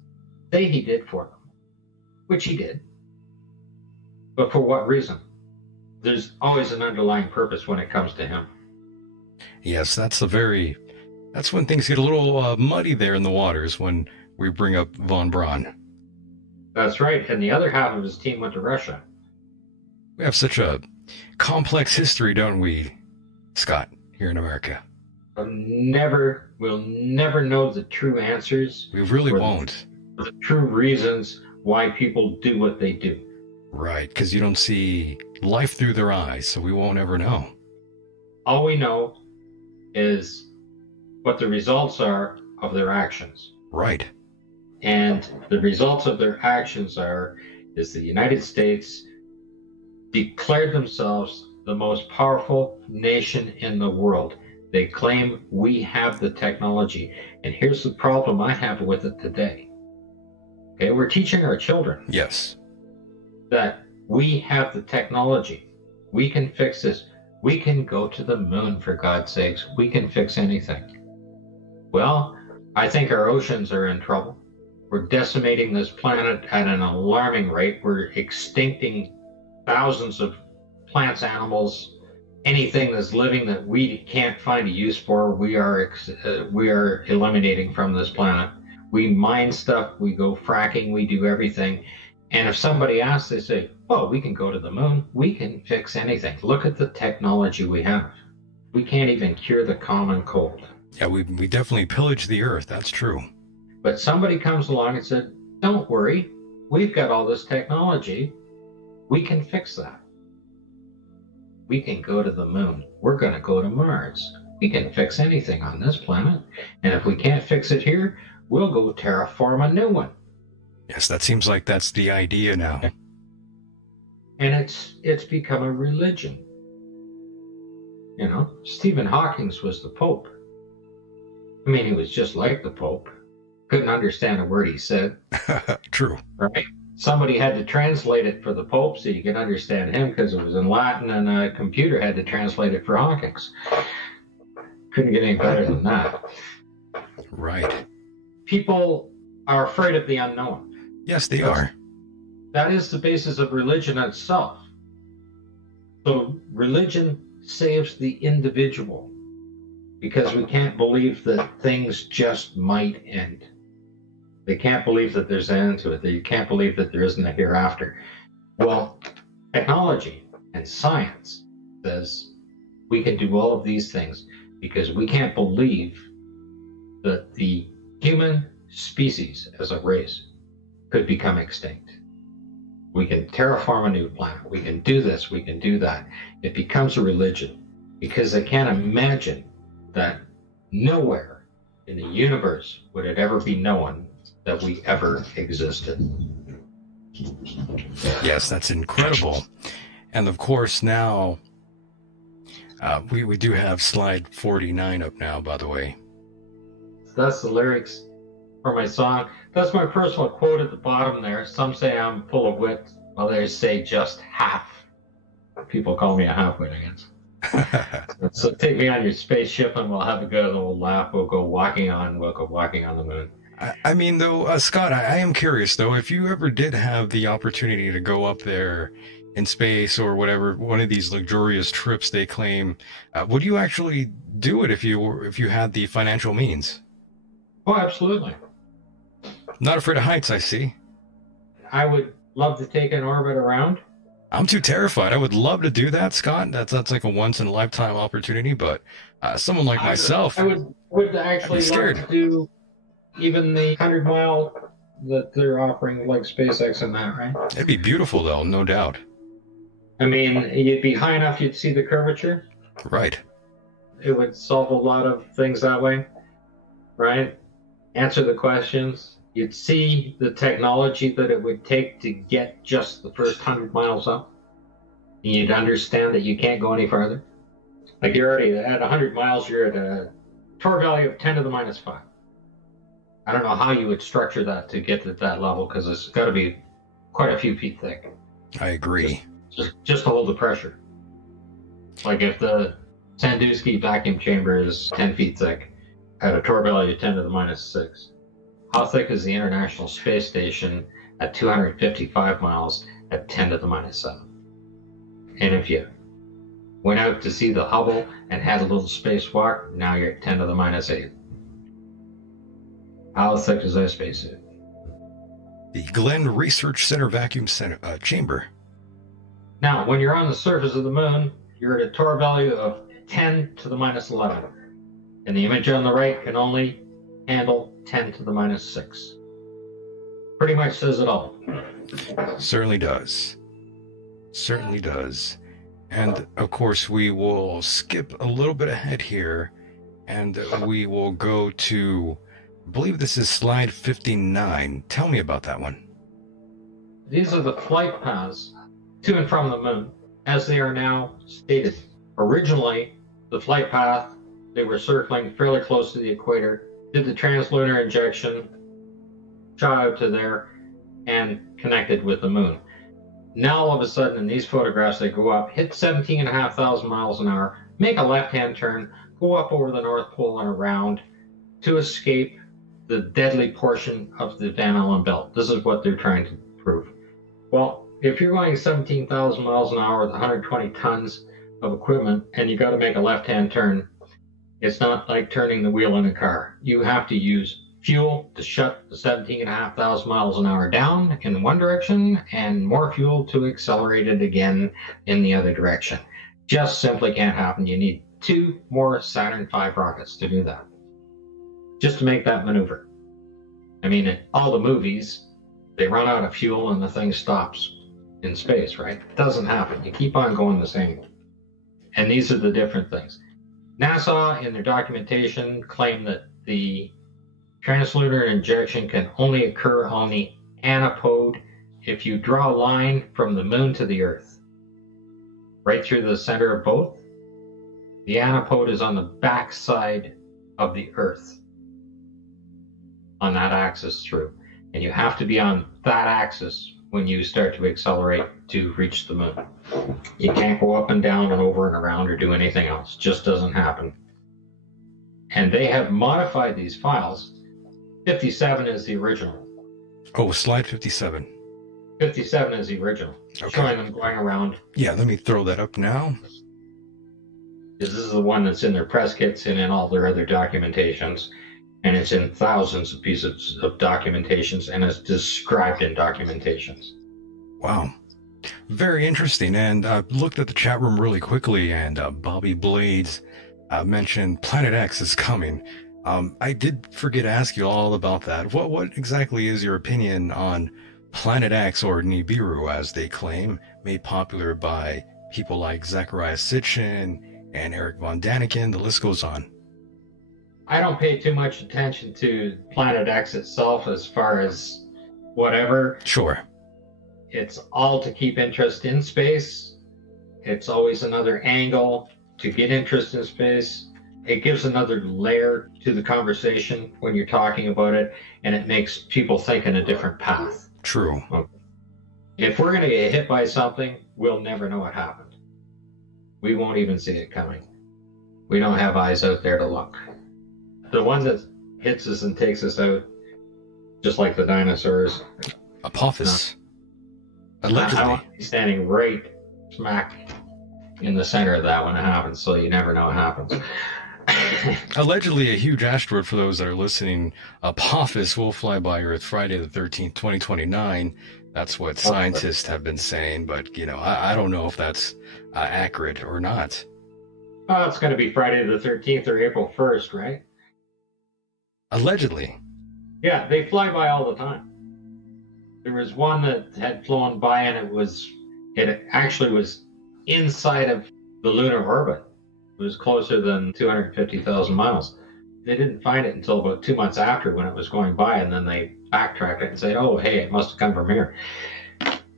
say he did for them, which he did. But for what reason? There's always an underlying purpose when it comes to him. Yes, that's when things get a little muddy there in the waters when we bring up von Braun. That's right. And the other half of his team went to Russia. We have such a complex history, don't we, Scott, here in America? We'll never know the true answers. We really won't. The true reasons why people do what they do. Right, because you don't see life through their eyes, so we won't ever know. All we know is what the results are of their actions. Right. And the results of their actions is the United States declared themselves the most powerful nation in the world. They claim we have the technology. And here's the problem I have with it today. Okay, we're teaching our children. Yes. That we have the technology. We can fix this. We can go to the moon, for God's sakes. We can fix anything. Well, I think our oceans are in trouble. We're decimating this planet at an alarming rate. We're extincting thousands of plants, animals, anything that's living that we can't find a use for. We are eliminating from this planet. We mine stuff. We go fracking. We do everything. And if somebody asks, they say, "Oh, we can go to the moon. We can fix anything. Look at the technology we have. We can't even cure the common cold." Yeah, we definitely pillaged the earth. That's true. But somebody comes along and said, "Don't worry. We've got all this technology. We can fix that. We can go to the moon. We're going to go to Mars. We can fix anything on this planet. And if we can't fix it here, we'll go terraform a new one." Yes, that seems like that's the idea now. And it's become a religion. You know, Stephen Hawking was the Pope. I mean, he was just like the Pope. Couldn't understand a word he said. True. Right? Somebody had to translate it for the Pope so you could understand him because it was in Latin, and a computer had to translate it for Hawkins. Couldn't get any better than that. Right. People are afraid of the unknown. Yes, they are. That is the basis of religion itself. So religion saves the individual because we can't believe that things just might end. They can't believe that there's an end to it. They can't believe that there isn't a hereafter. Well, technology and science says we can do all of these things because we can't believe that the human species as a race could become extinct. We can terraform a new planet. We can do this. We can do that. It becomes a religion because they can't imagine that nowhere in the universe would it ever be known that we ever existed. Yes, that's incredible. And of course, now we do have slide 49 up now, by the way. That's the lyrics for my song. That's my personal quote at the bottom there. Some say I'm full of wit, others say just half. People call me a half-wit, I guess. So take me on your spaceship and we'll have a good old laugh. We'll go walking on the moon. I mean, though, Scott, I am curious, though, if you ever did have the opportunity to go up there in space or whatever, one of these luxurious trips they claim, would you actually do it if you had the financial means? Oh, absolutely. Not afraid of heights, I see. I would love to take an orbit around. I'm too terrified. I would love to do that, Scott. That's like a once-in-a-lifetime opportunity, but someone like myself... I would actually love to do even the 100-mile that they're offering, like SpaceX and that, right? It'd be beautiful, though, no doubt. I mean, you'd be high enough you'd see the curvature. Right. It would solve a lot of things that way, right? Answer the questions. You'd see the technology that it would take to get just the first 100 miles up. And you'd understand that you can't go any farther. Like you're already at 100 miles, you're at a torque value of 10 to the minus 5. I don't know how you would structure that to get to that level because it's got to be quite a few feet thick. I agree. Just to hold the pressure. Like if the Sandusky vacuum chamber is 10 feet thick at a torque value of 10 to the minus 6. How thick is the International Space Station at 255 miles at 10 to the minus 7? And if you went out to see the Hubble and had a little spacewalk, now you're at 10 to the minus 8. How thick is that spacesuit? The Glenn Research Center vacuum chamber. Now, when you're on the surface of the moon, you're at a torque value of 10 to the minus 11. And the image on the right can only handle 10 to the minus 6. Pretty much says it all. Certainly does. Certainly does. And, of course, we will skip a little bit ahead here, and we will go to, I believe this is slide 59. Tell me about that one. These are the flight paths to and from the moon, as they are now stated. Originally, the flight path, they were circling fairly close to the equator, did the translunar injection, shot out to there, and connected with the moon. Now, all of a sudden, in these photographs, they go up, hit 17,500 miles an hour, make a left-hand turn, go up over the North Pole and around to escape the deadly portion of the Van Allen belt. This is what they're trying to prove. Well, if you're going 17,000 miles an hour with 120 tons of equipment and you got to make a left-hand turn, it's not like turning the wheel in a car. You have to use fuel to shut the 17,500 miles an hour down in one direction and more fuel to accelerate it again in the other direction. Just simply can't happen. You need 2 more Saturn V rockets to do that, just to make that maneuver. I mean, in all the movies, they run out of fuel and the thing stops in space, right? It doesn't happen. You keep on going the same. And these are the different things. NASA, in their documentation, claim that the translunar injection can only occur on the antipode if you draw a line from the moon to the Earth, right through the center of both. The antipode is on the back side of the Earth, on that axis through. And you have to be on that axis when you start to accelerate to reach the moon. You can't go up and down and over and around or do anything else. Just doesn't happen. And they have modified these files. 57 is the original. Oh, slide 57. 57 is the original. Okay. Showing them going around. Yeah, let me throw that up now. This is the one that's in their press kits and in all their other documentations. And it's in thousands of pieces of documentations, and it's described in documentations. Wow. Very interesting. And I looked at the chat room really quickly, and Bobby Blades mentioned Planet X is coming. I did forget to ask you all about that. What exactly is your opinion on Planet X, or Nibiru, as they claim, made popular by people like Zecharia Sitchin and Eric von Daniken? The list goes on. I don't pay too much attention to Planet X itself as far as whatever. Sure. It's all to keep interest in space It's always another angle to get interest in space. It gives another layer to the conversation when you're talking about it, and it makes people think in a different path. True. If we're going to get hit by something, we'll never know what happened. We won't even see it coming. We don't have eyes out there to look. The one that hits us and takes us out, just like the dinosaurs. Apophis. Allegedly. I want to be standing right smack in the center of that when it happens, so you never know what happens. Allegedly, a huge asteroid, for those that are listening, Apophis, will fly by Earth Friday the 13th, 2029. That's what scientists have been saying, but, you know, I don't know if that's accurate or not. Oh, it's going to be Friday the 13th or April 1st, right? Allegedly. Yeah, they fly by all the time. There was one that had flown by, and it actually was inside of the lunar orbit. It was closer than 250,000 miles. They didn't find it until about 2 months after, when it was going by, and then they backtracked it and said, oh, hey, it must have come from here.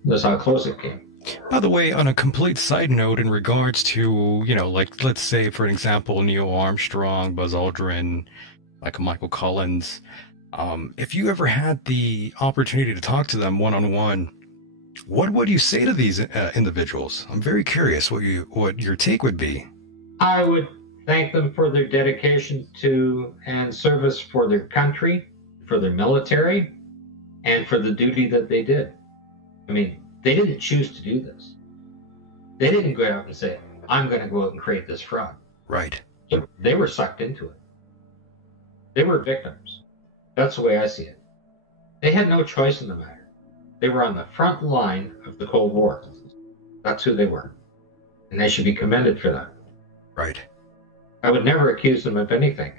That's how close it came. By the way, on a complete side note, in regards to, you know, like, let's say, for example, Neil Armstrong, Buzz Aldrin, like Michael Collins, if you ever had the opportunity to talk to them one-on-one, what would you say to these individuals? I'm very curious what your take would be. I would thank them for their dedication to and service for their country, for their military, and for the duty that they did. I mean, they didn't choose to do this. They didn't go out and say, I'm going to go out and create this fraud. Right. They were sucked into it. They were victims. That's the way I see it. They had no choice in the matter. They were on the front line of the Cold War. That's who they were. And they should be commended for that. Right. I would never accuse them of anything.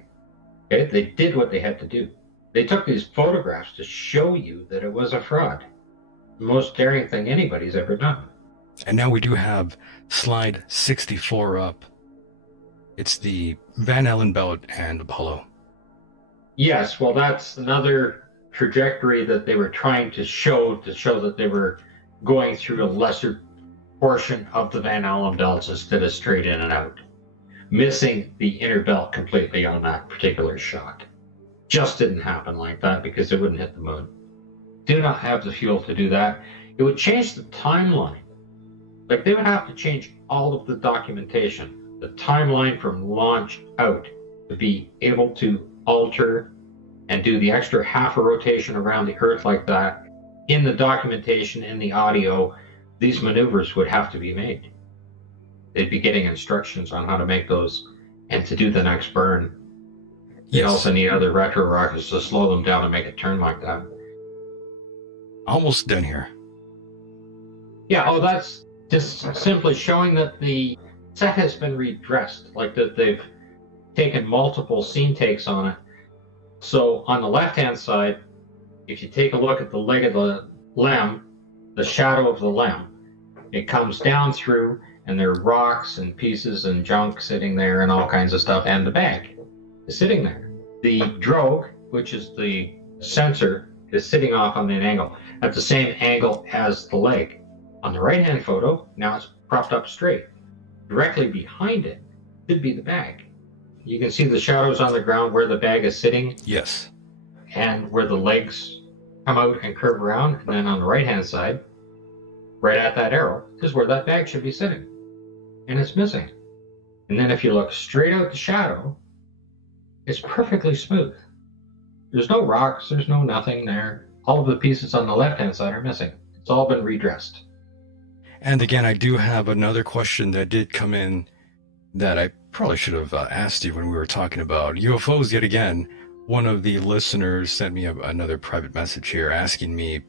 Okay? They did what they had to do. They took these photographs to show you that it was a fraud. The most daring thing anybody's ever done. And now we do have slide 64 up. It's the Van Allen belt and Apollo. Yes, well, that's another trajectory that they were trying to show that they were going through a lesser portion of the Van Allen belts instead of straight in and out. Missing the inner belt completely on that particular shot. Just didn't happen like that because it wouldn't hit the moon. Do not have the fuel to do that. It would change the timeline. Like, they would have to change all of the documentation, the timeline from launch out, to be able to alter and do the extra half a rotation around the Earth like that. In the documentation, in the audio, these maneuvers would have to be made. They'd be getting instructions on how to make those and to do the next burn. You also need other retro rockets to slow them down and make it turn like that. Almost done here. Yeah, oh, that's just simply showing that the set has been redressed, like that they've taken multiple scene takes on it. So on the left-hand side, if you take a look at the leg of the LEM, the shadow of the LEM, it comes down through, and there are rocks and pieces and junk sitting there and all kinds of stuff, and the bag is sitting there. The drogue, which is the sensor, is sitting off on an angle, at the same angle as the leg. On the right-hand photo, now it's propped up straight. Directly behind it should be the bag. You can see the shadows on the ground where the bag is sitting. Yes. And where the legs come out and curve around. And then on the right-hand side, right at that arrow, is where that bag should be sitting. And it's missing. And then if you look straight out the shadow, it's perfectly smooth. There's no rocks, there's no nothing there. All of the pieces on the left-hand side are missing. It's all been redressed. And again, I do have another question that did come in that I probably should have asked you when we were talking about UFOs yet again. One of the listeners sent me another private message here asking me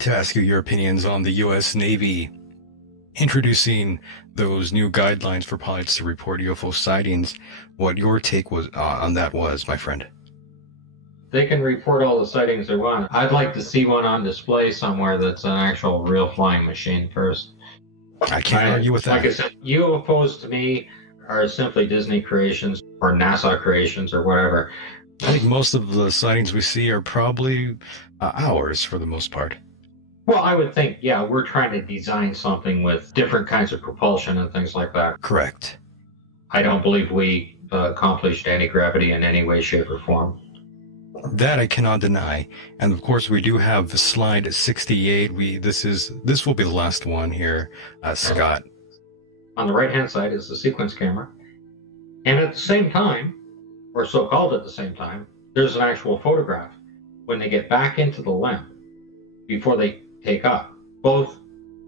to ask you your opinions on the U.S. Navy introducing those new guidelines for pilots to report UFO sightings. What your take was on that was, my friend. They can report all the sightings they want. I'd like to see one on display somewhere that's an actual real flying machine first. I can't argue with that. Like I said, UFOs to me are simply Disney creations or NASA creations or whatever. I think most of the sightings we see are probably ours for the most part. Well, I would think, yeah, we're trying to design something with different kinds of propulsion and things like that. Correct. I don't believe we accomplished anti-gravity in any way, shape, or form. That I cannot deny. And of course, we do have slide 68. This will be the last one here, Scott. On the right-hand side is the sequence camera. And at the same time, or so-called at the same time, there's an actual photograph when they get back into the limb before they take up. Both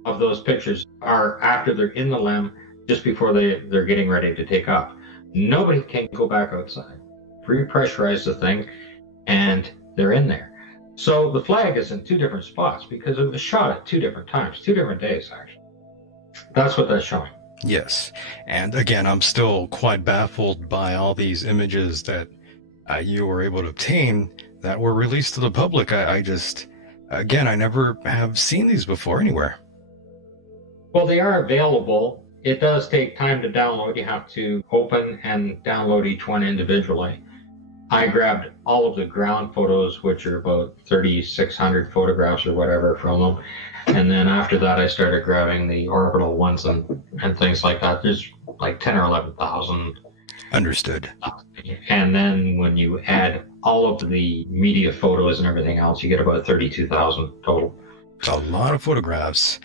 of those pictures are after they're in the limb, just before they're getting ready to take up. Nobody can go back outside. Repressurize the thing, and they're in there. So the flag is in two different spots because it was shot at two different times, 2 different days, actually. That's what that's showing. Yes. And again, I'm still quite baffled by all these images that you were able to obtain that were released to the public. I just, again, I never have seen these before anywhere. Well, they are available. It does take time to download. You have to open and download each one individually. I grabbed all of the ground photos, which are about 3,600 photographs or whatever from them. And then after that, I started grabbing the orbital ones and things like that. There's like 10 or 11,000. Understood. And then when you add all of the media photos and everything else, you get about 32,000 total. It's a lot of photographs.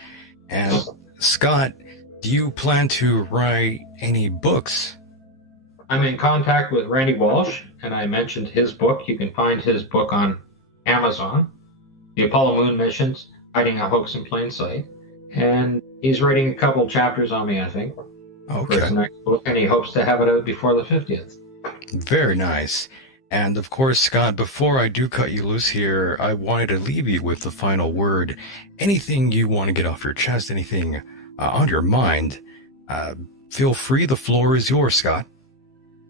And Scott, do you plan to write any books? I'm in contact with Randy Walsh, and I mentioned his book. You can find his book on Amazon, The Apollo Moon Missions, Hiding a Hoax in Plain Sight. And he's writing a couple chapters on me, I think, for his next book, and he hopes to have it out before the 50th. Very nice. And of course, Scott, before I do cut you loose here, I wanted to leave you with the final word. Anything you want to get off your chest, anything on your mind, feel free. The floor is yours, Scott.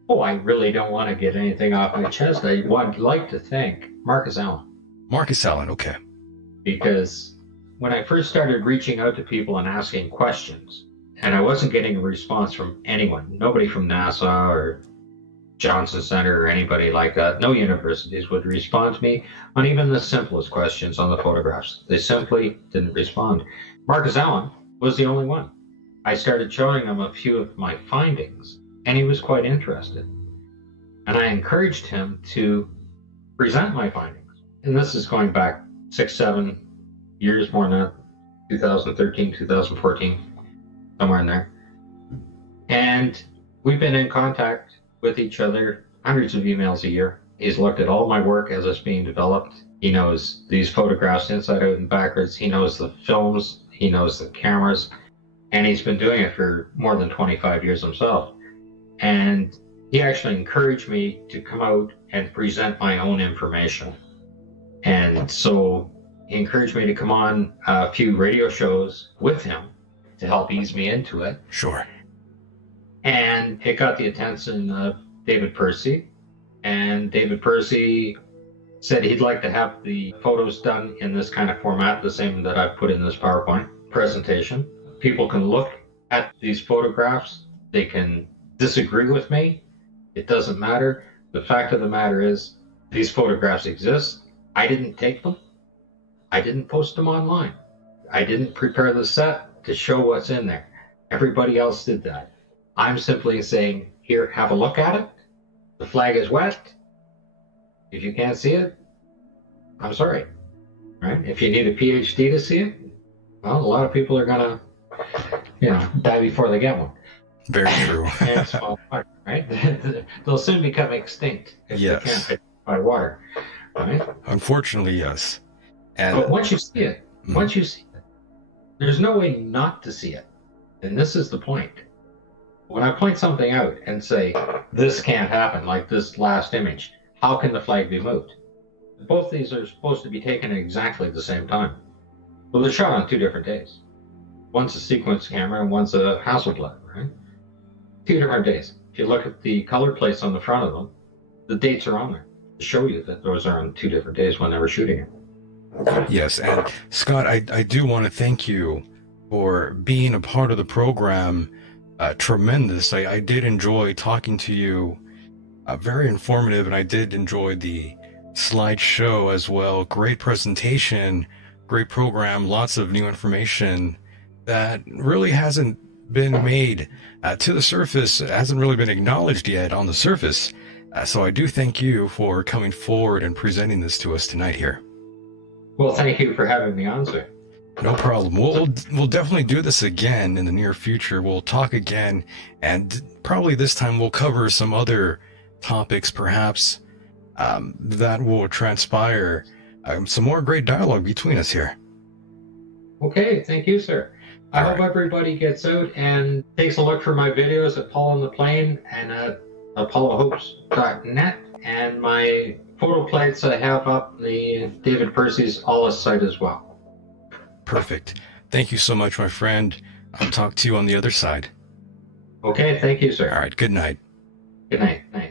Oh, I really don't want to get anything off my chest. I would like to thank Marcus Allen. Marcus Allen, okay. Because when I first started reaching out to people and asking questions, and I wasn't getting a response from anyone, nobody from NASA or Johnson Center or anybody like that, no universities would respond to me on even the simplest questions on the photographs. They simply didn't respond. Marcus Allen was the only one. I started showing him a few of my findings, and he was quite interested. And I encouraged him to present my findings. And this is going back 6-7 years, more than that, 2013, 2014, somewhere in there. And we've been in contact with each other, hundreds of emails a year. He's looked at all my work as it's being developed. He knows these photographs inside out and backwards. He knows the films. He knows the cameras. And he's been doing it for more than 25 years himself. And he actually encouraged me to come out and present my own information. And so he encouraged me to come on a few radio shows with him to help ease me into it. Sure. And it got the attention of David Percy. And David Percy said he'd like to have the photos done in this kind of format, the same that I've put in this PowerPoint presentation. People can look at these photographs. They can disagree with me. It doesn't matter. The fact of the matter is these photographs exist. I didn't take them. I didn't post them online. I didn't prepare the set to show what's in there. Everybody else did that. I'm simply saying, here, have a look at it. The flag is wet. If you can't see it, I'm sorry. Right? If you need a PhD to see it, well, a lot of people are going to, die before they get one. Very true. And small water, right? They'll soon become extinct if they can't fit by water. Right? Unfortunately, yes. But once you see it, there's no way not to see it. And this is the point. When I point something out and say, this can't happen, like this last image, how can the flag be moved? Both these are supposed to be taken at exactly the same time. Well, they're shot on 2 different days. One's a sequence camera and one's a Hasselblad, right? 2 different days. If you look at the color plates on the front of them, the dates are on there to show you that those are on 2 different days when they were shooting it. Yes, and Scott, I do want to thank you for being a part of the program. Tremendous. I did enjoy talking to you. Very informative, and I did enjoy the slideshow as well. Great presentation, great program, lots of new information that really hasn't been made to the surface. It hasn't really been acknowledged yet on the surface. So I do thank you for coming forward and presenting this to us tonight here. Well, thank you for having me on, sir. No problem. We'll definitely do this again in the near future. We'll talk again, and probably this time we'll cover some other topics, perhaps, that will transpire some more great dialogue between us here. Okay, thank you, sir. I hope everybody gets out and takes a look for my videos at Paul on the Plane and at apollohopes.net, and my photo plates I have up the David Percy's Alles site as well. Perfect. Thank you so much, my friend. I'll talk to you on the other side. Okay, thank you, sir. All right, good night. Good night. Night.